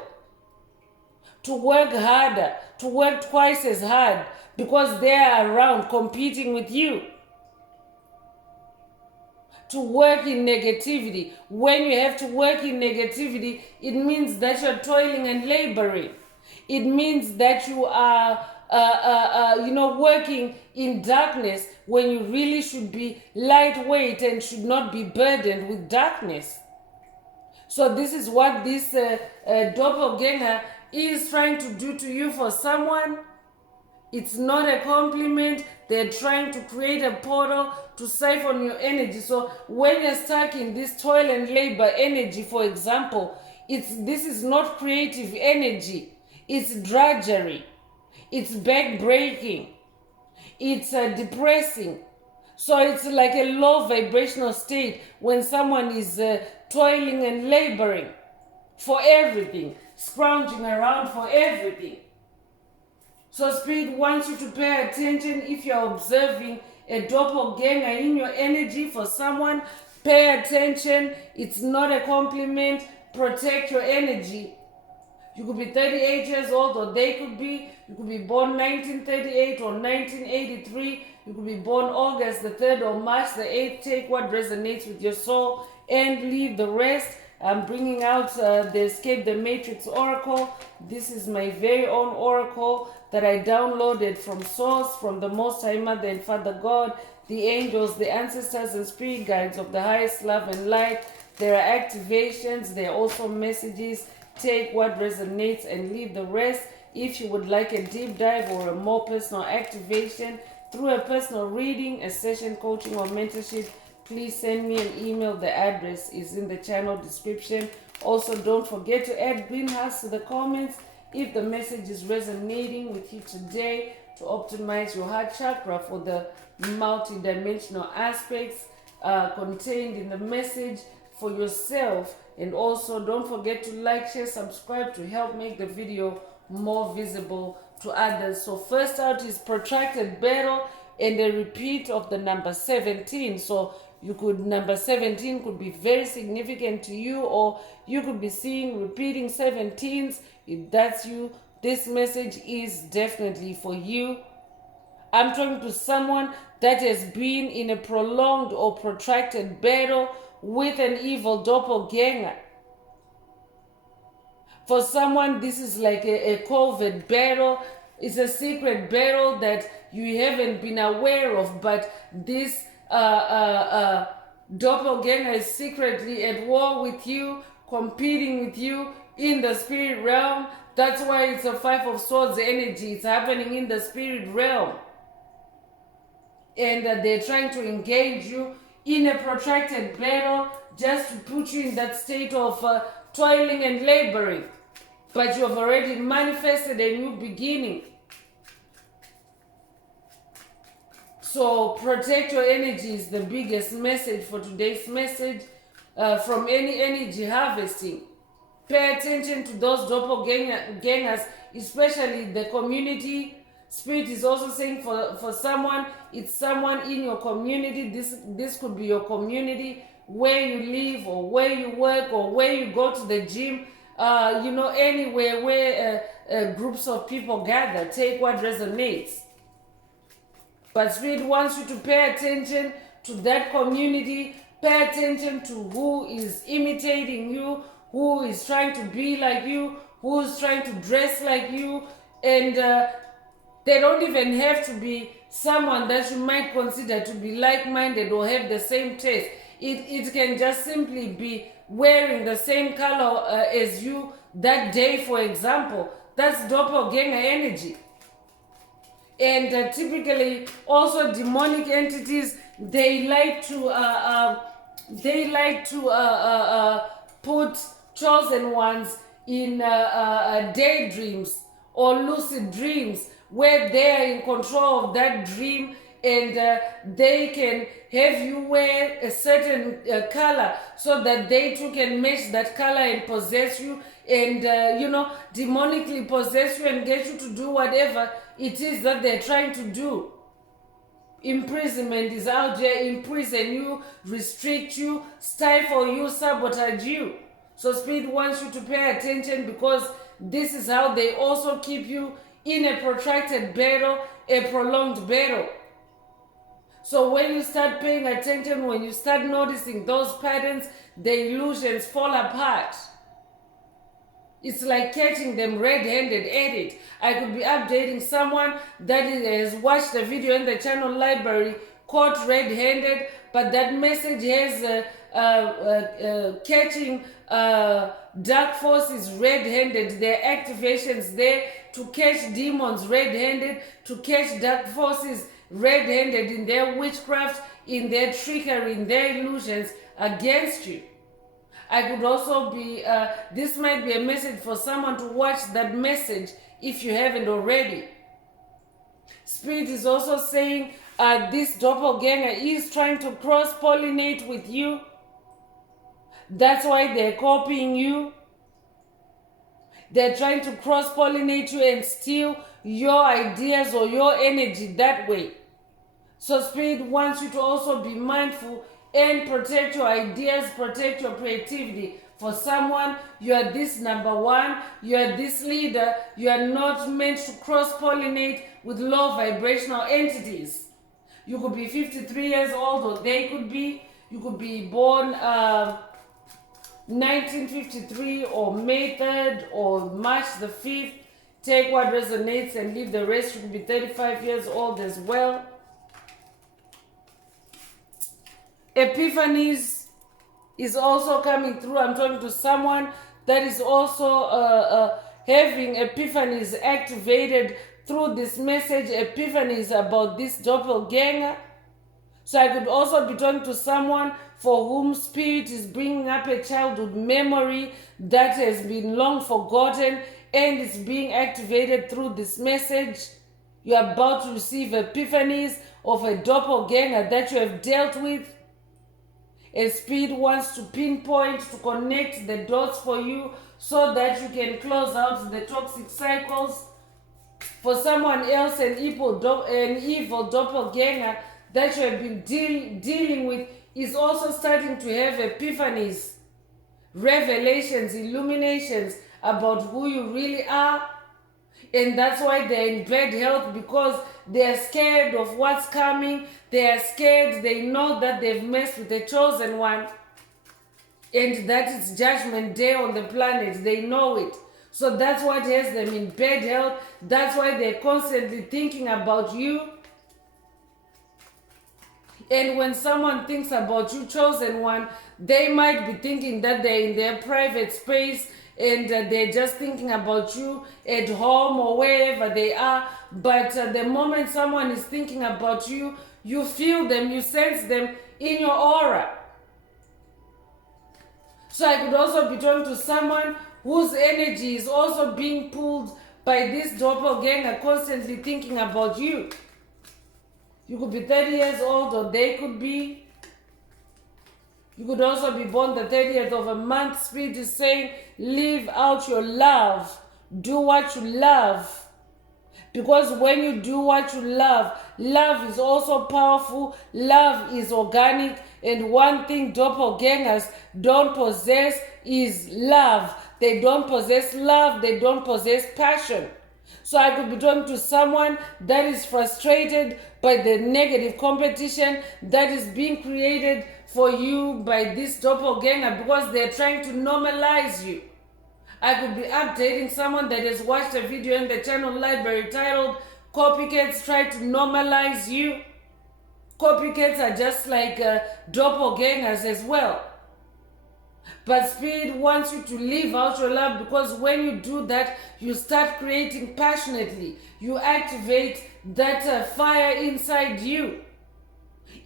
To work harder, to work twice as hard, because they are around competing with you. To work in negativity. When you have to work in negativity, it means that you're toiling and laboring. It means that you are working in darkness when you really should be lightweight and should not be burdened with darkness. So this is what this doppelganger is trying to do to you. For someone, it's not a compliment. They're trying to create a portal to siphon your energy. So when you're stuck in this toil and labor energy, for example, this is not creative energy. It's drudgery. It's backbreaking. It's depressing. So it's like a low vibrational state when someone is toiling and laboring for everything, scrounging around for everything. So Spirit wants you to pay attention. If you're observing a doppelganger in your energy for someone, pay attention. It's not a compliment. Protect your energy. You could be 38 years old, or they could be. You could be born 1938 or 1983. You could be born August the 3rd or March the 8th. Take what resonates with your soul and leave the rest. I'm bringing out the Escape the Matrix Oracle. This is my very own oracle that I downloaded from Source, from the Most High Mother and Father God, the angels, the ancestors and spirit guides of the highest love and light. There are activations. There are also messages. Take what resonates and leave the rest. If you would like a deep dive or a more personal activation through a personal reading, a session, coaching, or mentorship, please send me an email. The address is in the channel description. Also, don't forget to add green hearts to the comments if the message is resonating with you today, to optimize your heart chakra for the multi-dimensional aspects contained in the message for yourself. And also, don't forget to like, share, subscribe to help make the video more visible to others. So first out is protracted battle and a repeat of the number 17. So number 17 could be very significant to you, or you could be seeing repeating 17s. If that's you, this message is definitely for you. I'm talking to someone that has been in a prolonged or protracted battle with an evil doppelganger. For someone, this is like a covert battle. It's a secret battle that you haven't been aware of, but this doppelganger is secretly at war with you, competing with you in the spirit realm. That's why it's a 5 of Swords energy. It's happening in the spirit realm. And they're trying to engage you in a protracted battle just to put you in that state of toiling and laboring. But you have already manifested a new beginning. So protect your energy is the biggest message for today's message from any energy harvesting. Pay attention to those doppelgangers, especially the community. Spirit is also saying for someone, it's someone in your community. This could be your community, where you live or where you work or where you go to the gym, anywhere where groups of people gather. Take what resonates. But Spirit wants you to pay attention to that community. Pay attention to who is imitating you, who is trying to be like you, who is trying to dress like you. And they don't even have to be someone that you might consider to be like-minded or have the same taste. It can just simply be wearing the same color as you that day, for example. That's doppelganger energy. And typically, also demonic entities, they like to put chosen ones in daydreams or lucid dreams, where they are in control of that dream, and they can have you wear a certain color so that they too can match that color and possess you, and demonically possess you and get you to do whatever it is that they're trying to do. Imprisonment is out there. Imprison you, restrict you, stifle you, sabotage you. So Spirit wants you to pay attention, because this is how they also keep you in a protracted battle, a prolonged battle. So when you start paying attention, when you start noticing those patterns, the illusions fall apart. It's like catching them red-handed at it. I could be updating someone that has watched the video in the channel library, caught red-handed, but that message has catching dark forces red-handed. There are activations there to catch demons red-handed, to catch dark forces red-handed in their witchcraft, in their trickery, in their illusions against you. I could also be, this might be a message for someone to watch that message if you haven't already. Spirit is also saying this doppelganger is trying to cross-pollinate with you. That's why they're copying you. They're trying to cross-pollinate you and steal your ideas or your energy that way. So Spirit wants you to also be mindful and protect your ideas, protect your creativity. For someone, you are this number one, you are this leader, you are not meant to cross-pollinate with low vibrational entities. You could be 53 years old, or they could be, you could be born 1953 or May 3rd or March the 5th. Take what resonates and leave the rest. You could be 35 years old as well. Epiphanies is also coming through. I'm talking to someone that is also having epiphanies activated through this message. Epiphanies about this doppelganger. So I could also be talking to someone for whom Spirit is bringing up a childhood memory that has been long forgotten and is being activated through this message. You're about to receive epiphanies of a doppelganger that you have dealt with. And Spirit wants to pinpoint, to connect the dots for you so that you can close out the toxic cycles. For someone else, an evil doppelganger that you have been dealing with is also starting to have epiphanies, revelations, illuminations about who you really are. And that's why they're in bad health, because they're scared of what's coming. They are scared. They know that they've messed with the chosen one. And that is judgment day on the planet. They know it. So that's what has them in bad health. That's why they're constantly thinking about you. And when someone thinks about you, chosen one, they might be thinking that they're in their private space and they're just thinking about you at home or wherever they are. But the moment someone is thinking about you, you feel them, you sense them in your aura. So I could also be talking to someone whose energy is also being pulled by this doppelganger, constantly thinking about you. You could be 30 years old, or they could be. You could also be born the 30th of a month. Spirit is saying, live out your love. Do what you love. Because when you do what you love, love is also powerful. Love is organic. And one thing doppelgangers don't possess is love. They don't possess love. They don't possess passion. So I could be talking to someone that is frustrated by the negative competition that is being created for you by this doppelganger, because they're trying to normalize you. I could be updating someone that has watched a video in the channel library titled Copycats Try to Normalize You. Copycats are just like doppelgangers as well. But Spirit wants you to live out your love, because when you do that, you start creating passionately. You activate that fire inside you.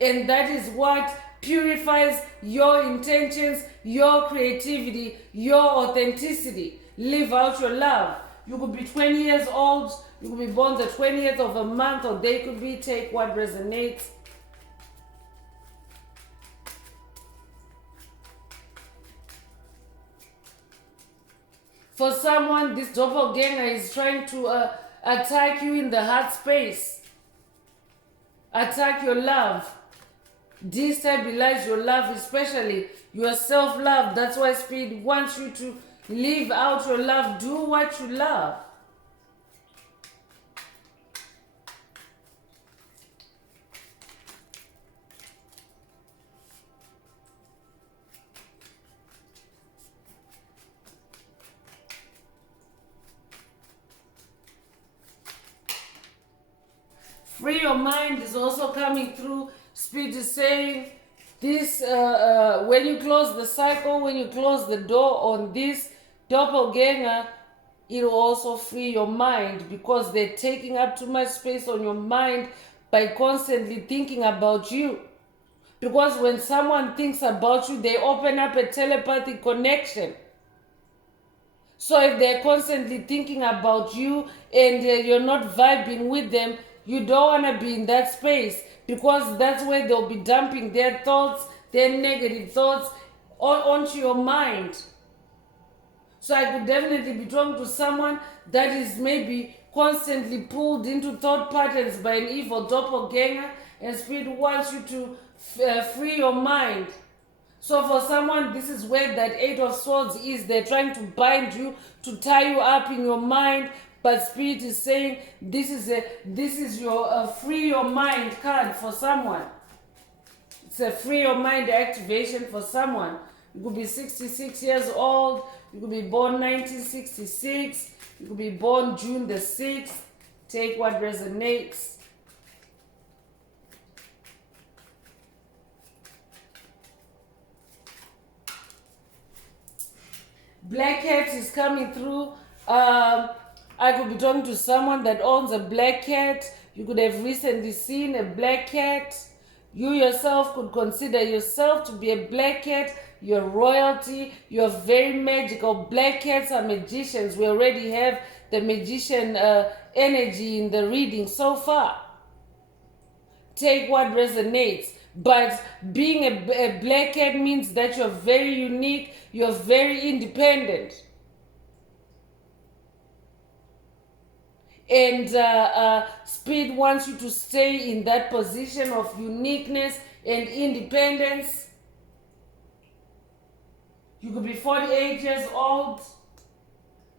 And that is what purifies your intentions, your creativity, your authenticity. Live out your love. You could be 20 years old, you could be born the 20th of a month, or they could be, take what resonates. For someone, this doppelganger is trying to attack you in the heart space. Attack your love. Destabilize your love, especially your self-love. That's why Spirit wants you to live out your love. Do what you love. Free your mind is also coming through. Spirit is saying, This, when you close the cycle, when you close the door on this doppelganger, it'll also free your mind, because they're taking up too much space on your mind by constantly thinking about you. Because when someone thinks about you, they open up a telepathic connection. So if they're constantly thinking about you and you're not vibing with them, you don't want to be in that space, because that's where they'll be dumping their thoughts, their negative thoughts onto your mind. So I could definitely be talking to someone that is maybe constantly pulled into thought patterns by an evil doppelganger, and Spirit wants you to free your mind. So for someone, this is where that Eight of Swords is. They're trying to bind you, to tie you up in your mind, but Spirit is saying this is your free your mind card for someone. It's a free your mind activation for someone. You could be 66 years old. You could be born 1966. You could be born June the 6th. Take what resonates. Black cat is coming through. I could be talking to someone that owns a black cat. You could have recently seen a black cat. You yourself could consider yourself to be a black cat. You're royalty. You're very magical. Black cats are magicians. We already have the magician energy in the reading so far. Take what resonates. But being a black cat means that you're very unique, you're very independent. And Spirit wants you to stay in that position of uniqueness and independence. You could be 48 years old.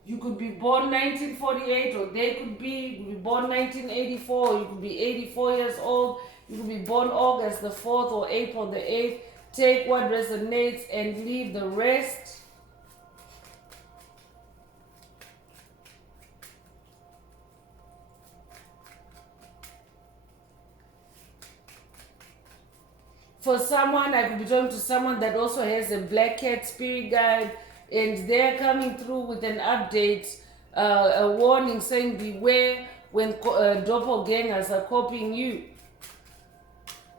You could be born 1948, or they could be born 1984, or you could be 84 years old. You could be born August the 4th or April the 8th. Take what resonates and leave the rest. For someone, I could be talking to someone that also has a black cat spirit guide, and they're coming through with an update, a warning saying beware when doppelgangers are copying you.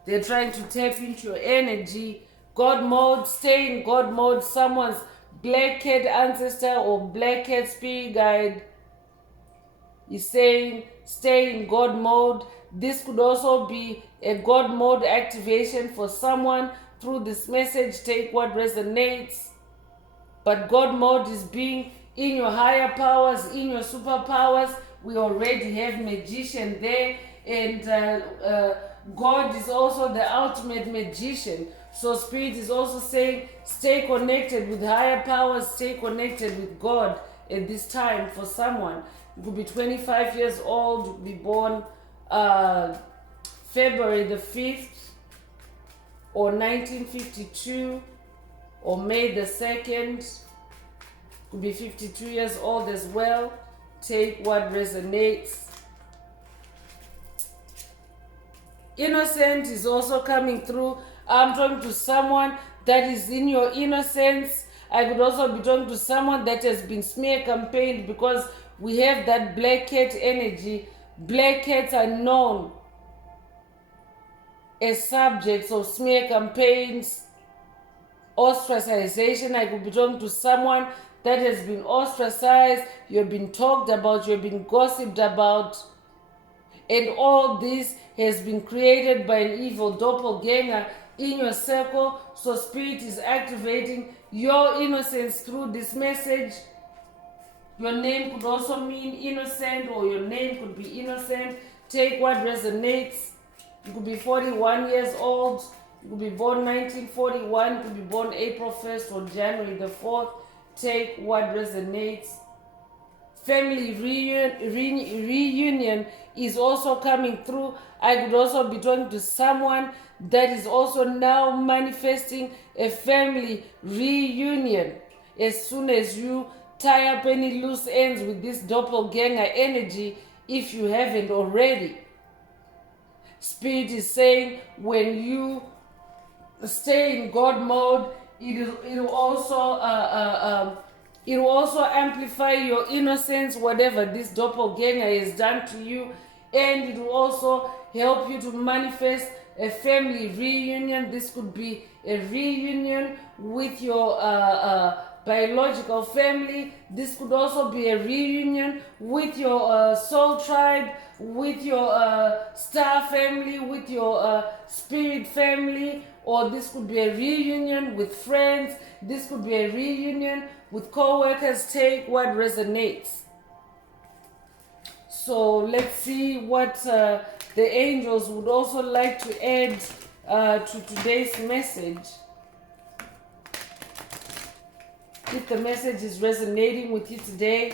They're trying to tap into your energy. God mode, stay in God mode. Someone's black cat ancestor or black cat spirit guide is saying stay in God mode. This could also be a God mode activation for someone through this message. Take what resonates. But God mode is being in your higher powers, in your superpowers. We already have magician there, and God is also the ultimate magician. So Spirit is also saying stay connected with higher powers, stay connected with God at this time for someone. You could be 25 years old, you could be born February the 5th, or 1952, or May the 2nd. Could be 52 years old as well. Take what resonates. Innocent is also coming through. I'm talking to someone that is in your innocence. I could also be talking to someone that has been smear campaigned, because we have that black cat energy. Black cats are known as subjects of smear campaigns, ostracization. I could be talking to someone that has been ostracized, you've been talked about, you've been gossiped about, and all this has been created by an evil doppelganger in your circle. So Spirit is activating your innocence through this message. Your name could also mean innocent, or your name could be innocent. Take what resonates. You could be 41 years old. You could be born 1941. You could be born April 1st or January the 4th. Take what resonates. Family reunion is also coming through. I could also be talking to someone that is also now manifesting a family reunion. As soon as you tie up any loose ends with this doppelganger energy, if you haven't already. Spirit is saying when you stay in God mode. It will also amplify your innocence, whatever this doppelganger has done to you, and it will also help you to manifest a family reunion. This could be a reunion with your biological family. This could also be a reunion with your soul tribe, with your star family, with your spirit family, or this could be a reunion with friends. This could be a reunion with co-workers. Take what resonates. So let's see what the angels would also like to add to today's message. If the message is resonating with you today,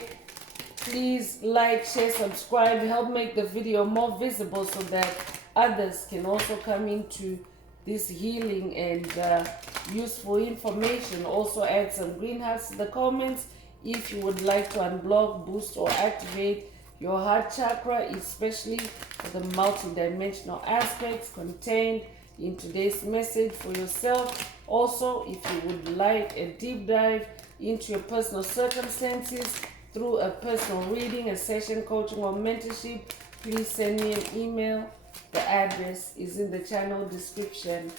please like, share, subscribe, help make the video more visible so that others can also come into this healing and useful information. Also add some green hearts to the comments if you would like to unblock, boost, or activate your heart chakra, especially for the multi-dimensional aspects contained in today's message for yourself. Also, if you would like a deep dive into your personal circumstances through a personal reading, a session, coaching, or mentorship, please send me an email. The address is in the channel description.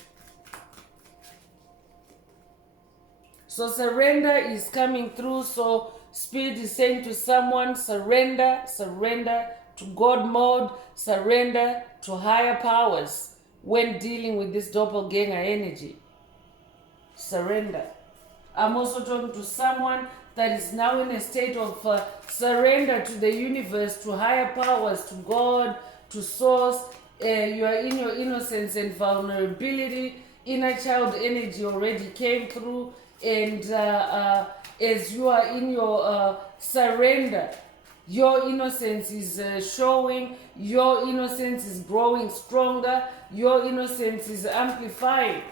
So surrender is coming through. So Spirit is saying to someone, surrender, surrender to God mode, surrender to higher powers when dealing with this doppelganger energy. Surrender. I'm also talking to someone that is now in a state of surrender to the universe, to higher powers, to God, to source. You are in your innocence and vulnerability. Inner child energy already came through, and as you are in your surrender, your innocence is showing, your innocence is growing stronger, your innocence is amplifying.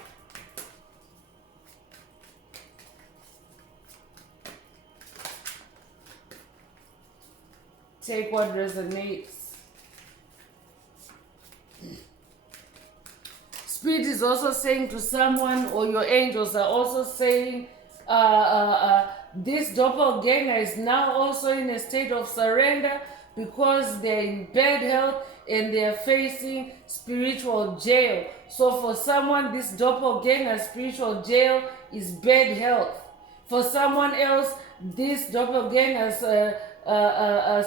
Take what resonates. Spirit is also saying to someone, or your angels are also saying, this doppelganger is now also in a state of surrender because they're in bad health and they're facing spiritual jail. So for someone, this doppelganger spiritual jail is bad health. For someone else, this doppelganger's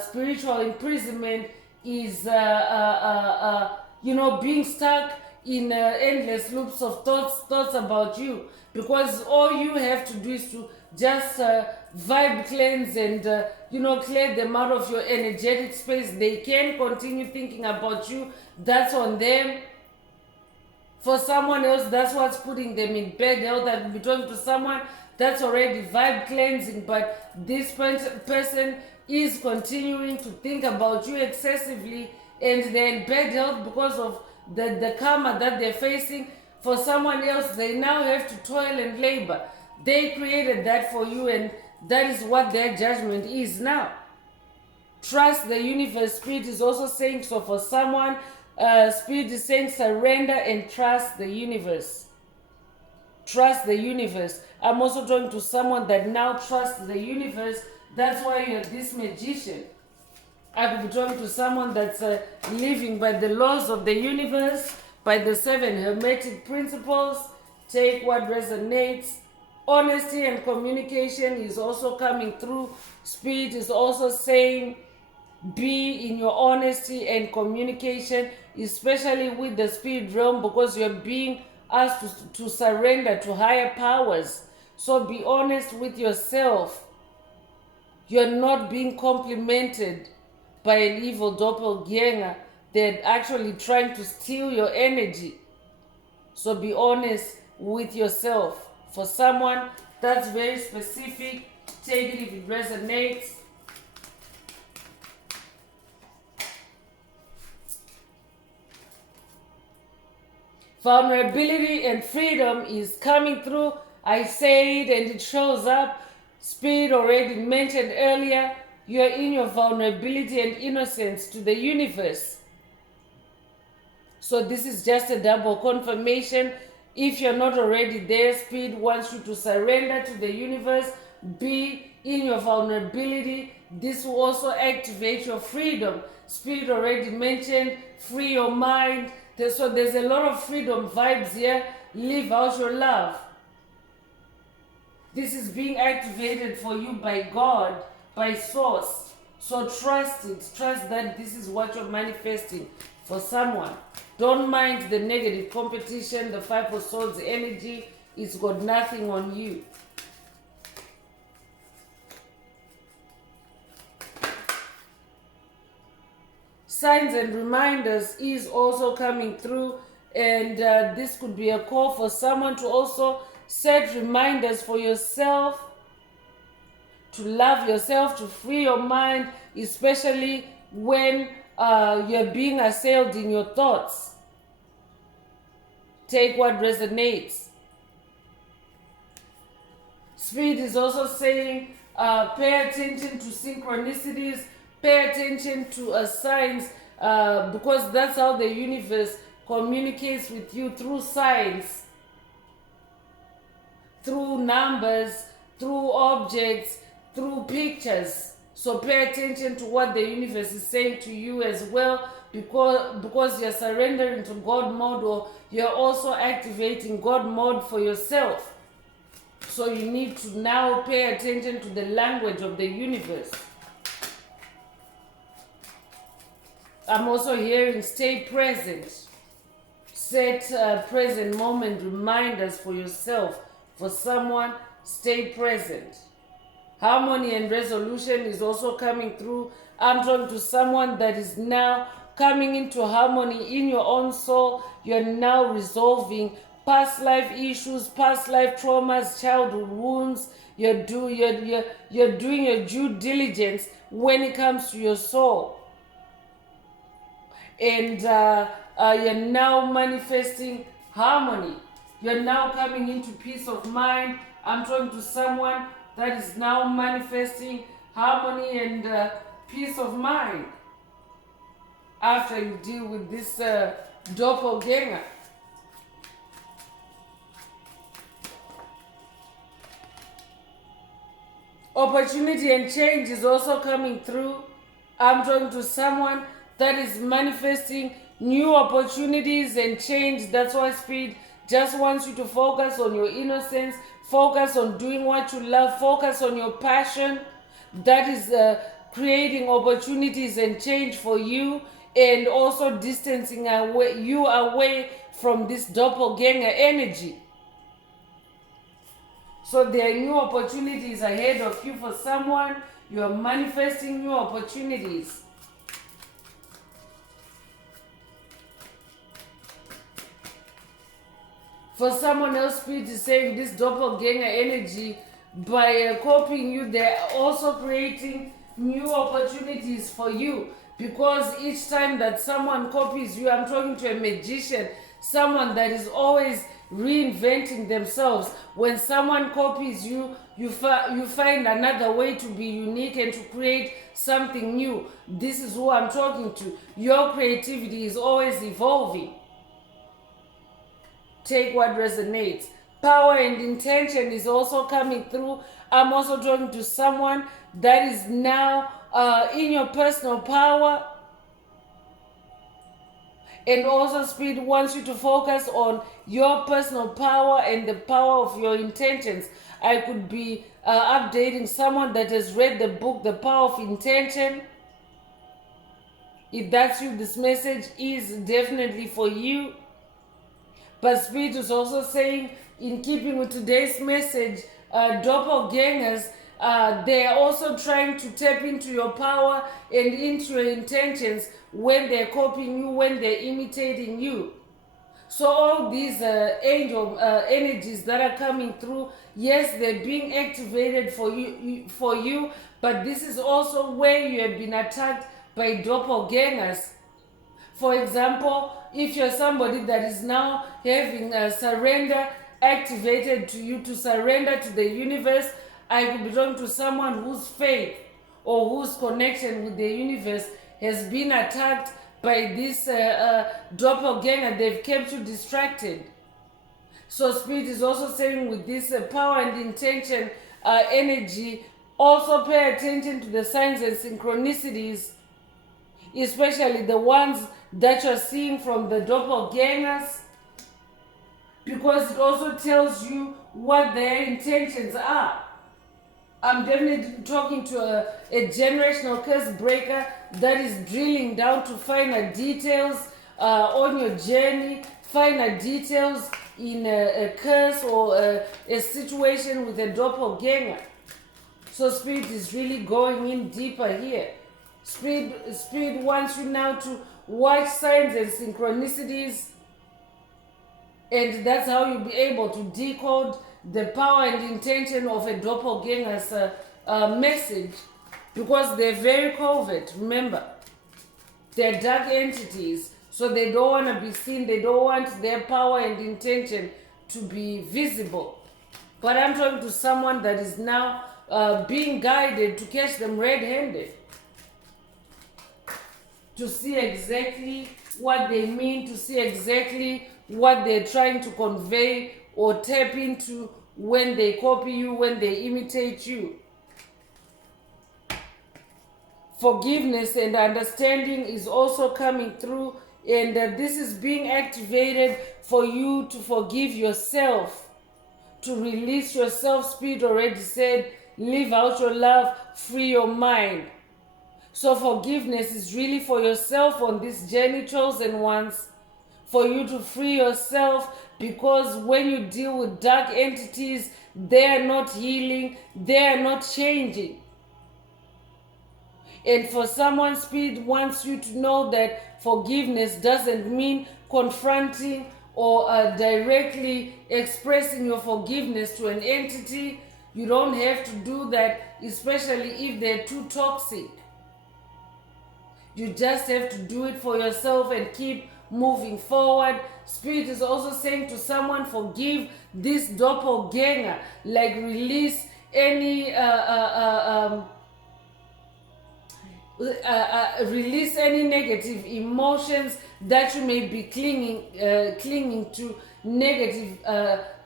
spiritual imprisonment is, being stuck in endless loops of thoughts about you, because all you have to do is to just vibe cleanse and clear them out of your energetic space. They can continue thinking about you. That's on them. For someone else, that's what's putting them in bad health. That be talking to someone that's already vibe cleansing, but this person is continuing to think about you excessively, and they're in bad health because of the karma that they're facing. For someone else, they now have to toil and labor. They created that for you, and that is what their judgment is now. Trust the universe. Spirit is also saying, so for someone, Spirit is saying surrender and trust the universe. Trust the universe. I'm also talking to someone that now trusts the universe. That's why you're this magician. I could be talking to someone that's living by the laws of the universe, by the 7 hermetic principles. Take what resonates. Honesty and communication is also coming through. Spirit is also saying, be in your honesty and communication, especially with the spirit realm, because you're being asked to surrender to higher powers. So be honest with yourself. You're not being complimented by an evil doppelganger. They're actually trying to steal your energy. So be honest with yourself. For someone, that's very specific. Take it if it resonates. Vulnerability and freedom is coming through. I say it and it shows up. Spirit already mentioned earlier, you are in your vulnerability and innocence to the universe. So this is just a double confirmation. If you're not already there, Spirit wants you to surrender to the universe, be in your vulnerability. This will also activate your freedom. Spirit already mentioned free your mind. So there's a lot of freedom vibes here. Live out your love. This is being activated for you by God, by Source. So trust it. Trust that this is what you're manifesting for someone. Don't mind the negative competition, the Five of Swords energy. It's got nothing on you. Signs and reminders is also coming through, and this could be a call for someone to also set reminders for yourself, to love yourself, to free your mind, especially when you're being assailed in your thoughts. Take what resonates. Spirit is also saying pay attention to synchronicities, pay attention to signs, because that's how the universe communicates with you, through signs, through numbers, through objects, through pictures. So pay attention to what the universe is saying to you as well, because you're surrendering to God mode, or you're also activating God mode for yourself. So you need to now pay attention to the language of the universe. I'm also hearing stay present. Set present moment reminders for yourself, for someone. Stay present. Harmony and resolution is also coming through. I'm talking to someone that is now coming into harmony in your own soul. You're now resolving past life issues, past life traumas, childhood wounds. You're doing your due diligence when it comes to your soul. And you're now manifesting harmony. You're now coming into peace of mind. I'm talking to someone that is now manifesting harmony and peace of mind after you deal with this doppelganger. Opportunity and change is also coming through. I'm talking to someone that is manifesting new opportunities and change. That's why Spirit just wants you to focus on your innocence, focus on doing what you love, focus on your passion. That is creating opportunities and change for you, and also distancing you away from this doppelganger energy. So there are new opportunities ahead of you for someone. You are manifesting new opportunities. For someone else, Spirit is saying this doppelganger energy, by copying you, they're also creating new opportunities for you. Because each time that someone copies you, I'm talking to a magician, someone that is always reinventing themselves. When someone copies you, you find another way to be unique and to create something new. This is who I'm talking to. Your creativity is always evolving. Take what resonates. Power and intention is also coming through. I'm also talking to someone that is now in your personal power. And also Spirit wants you to focus on your personal power and the power of your intentions. I could be updating someone that has read the book, The Power of Intention. If that's you, this message is definitely for you. But Spirit is also saying, in keeping with today's message, doppelgangers, they are also trying to tap into your power and into your intentions when they're copying you, when they're imitating you. So all these angel energies that are coming through, yes, they're being activated for you, but this is also where you have been attacked by doppelgangers. For example, if you're somebody that is now having surrender activated to you, to surrender to the universe, I could be talking to someone whose faith or whose connection with the universe has been attacked by this doppelganger. They've kept you distracted. So Spirit is also saying with this power and intention energy, also pay attention to the signs and synchronicities, especially the ones that you're seeing from the doppelgangers, because it also tells you what their intentions are. I'm definitely talking to a generational curse breaker that is drilling down to finer details on your journey, finer details in a curse or a situation with a doppelganger. So Spirit is really going in deeper here. Spirit wants you now to watch signs and synchronicities, and that's how you'll be able to decode the power and intention of a doppelganger's message, because they're very covert. Remember, they're dark entities, so they don't want to be seen. They don't want their power and intention to be visible. But I'm talking to someone that is now being guided to catch them red-handed, to see exactly what they mean, to see exactly what they're trying to convey or tap into when they copy you, when they imitate you. Forgiveness and understanding is also coming through, and this is being activated for you to forgive yourself, to release yourself. Spirit already said, live out your love, free your mind. So forgiveness is really for yourself on this journey, chosen ones, for you to free yourself, because when you deal with dark entities, they are not healing, they are not changing. And for someone, Spirit wants you to know that forgiveness doesn't mean confronting or directly expressing your forgiveness to an entity. You don't have to do that, especially if they're too toxic. You just have to do it for yourself and keep moving forward. Spirit is also saying to someone, forgive this doppelganger, like release any release any negative emotions that you may be clinging to, negative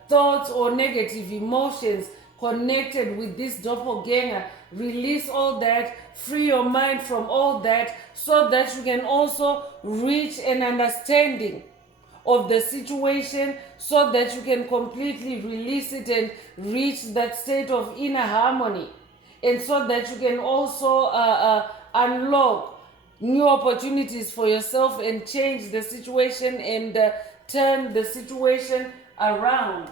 thoughts or negative emotions connected with this doppelganger. Release all that, free your mind from all that, so that you can also reach an understanding of the situation, so that you can completely release it and reach that state of inner harmony, and so that you can also unlock new opportunities for yourself and change the situation and turn the situation around.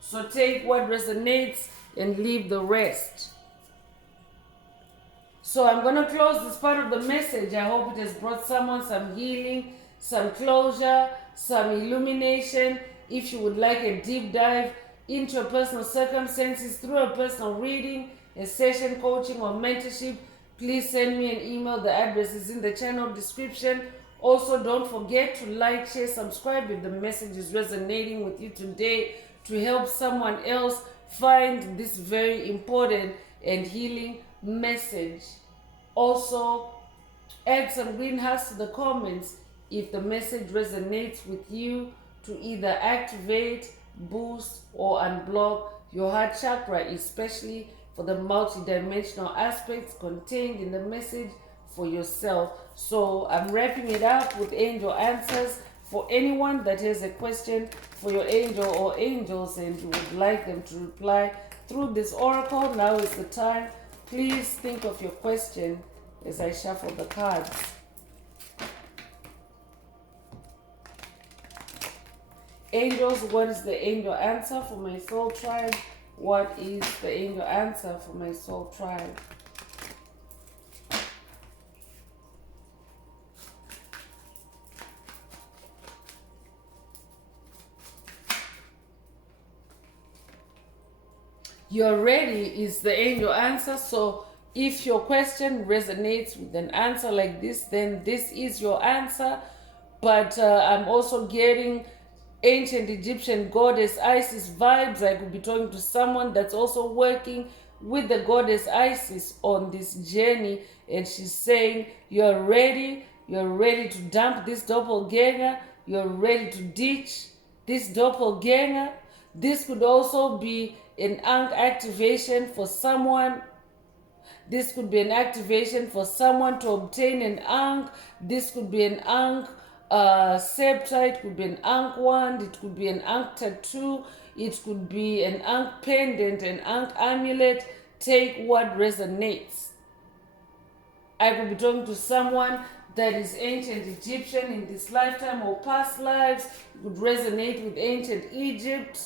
So take what resonates and leave the rest. So I'm going to close this part of the message. I hope it has brought someone some healing, some closure, some illumination. If you would like a deep dive into your personal circumstances through a personal reading, a session, coaching, or mentorship, please send me an email. The address is in the channel description. Also, don't forget to like, share, subscribe if the message is resonating with you today, to help someone else find this very important and healing message. Also, add some green hearts to the comments if the message resonates with you, to either activate, boost, or unblock your heart chakra, especially for the multidimensional aspects contained in the message for yourself. So I'm wrapping it up with angel answers. For anyone that has a question for your angel or angels and you would like them to reply through this oracle, now is the time. Please think of your question as I shuffle the cards. Angels, what is the angel answer for my soul tribe? What is the angel answer for my soul tribe? You're ready is the angel answer. So if your question resonates with an answer like this, then this is your answer. But I'm also getting ancient Egyptian goddess Isis vibes. I could be talking to someone that's also working with the goddess Isis on this journey, and she's saying, you're ready to dump this doppelganger, you're ready to ditch this doppelganger. This could also be an Ankh activation for someone. This could be an activation for someone to obtain an Ankh. This could be an Ankh scepter. It could be an Ankh wand. It could be an Ankh tattoo. It could be an Ankh pendant, an Ankh amulet. Take what resonates. I could be talking to someone that is ancient Egyptian in this lifetime or past lives. It could resonate with ancient Egypt.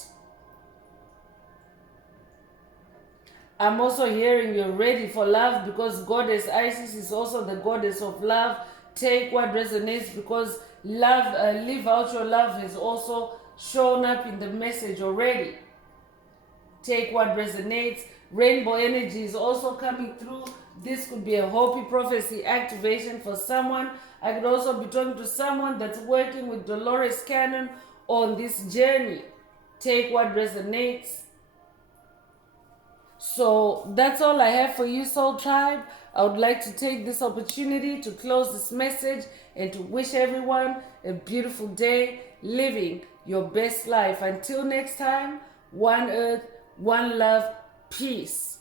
I'm also hearing you're ready for love because Goddess Isis is also the goddess of love. Take what resonates because love, live out your love has also shown up in the message already. Take what resonates. Rainbow energy is also coming through. This could be a Hopi prophecy activation for someone. I could also be talking to someone that's working with Dolores Cannon on this journey. Take what resonates. So that's all I have for you, Soul Tribe. I would like to take this opportunity to close this message and to wish everyone a beautiful day living your best life. Until next time, one earth, one love, peace.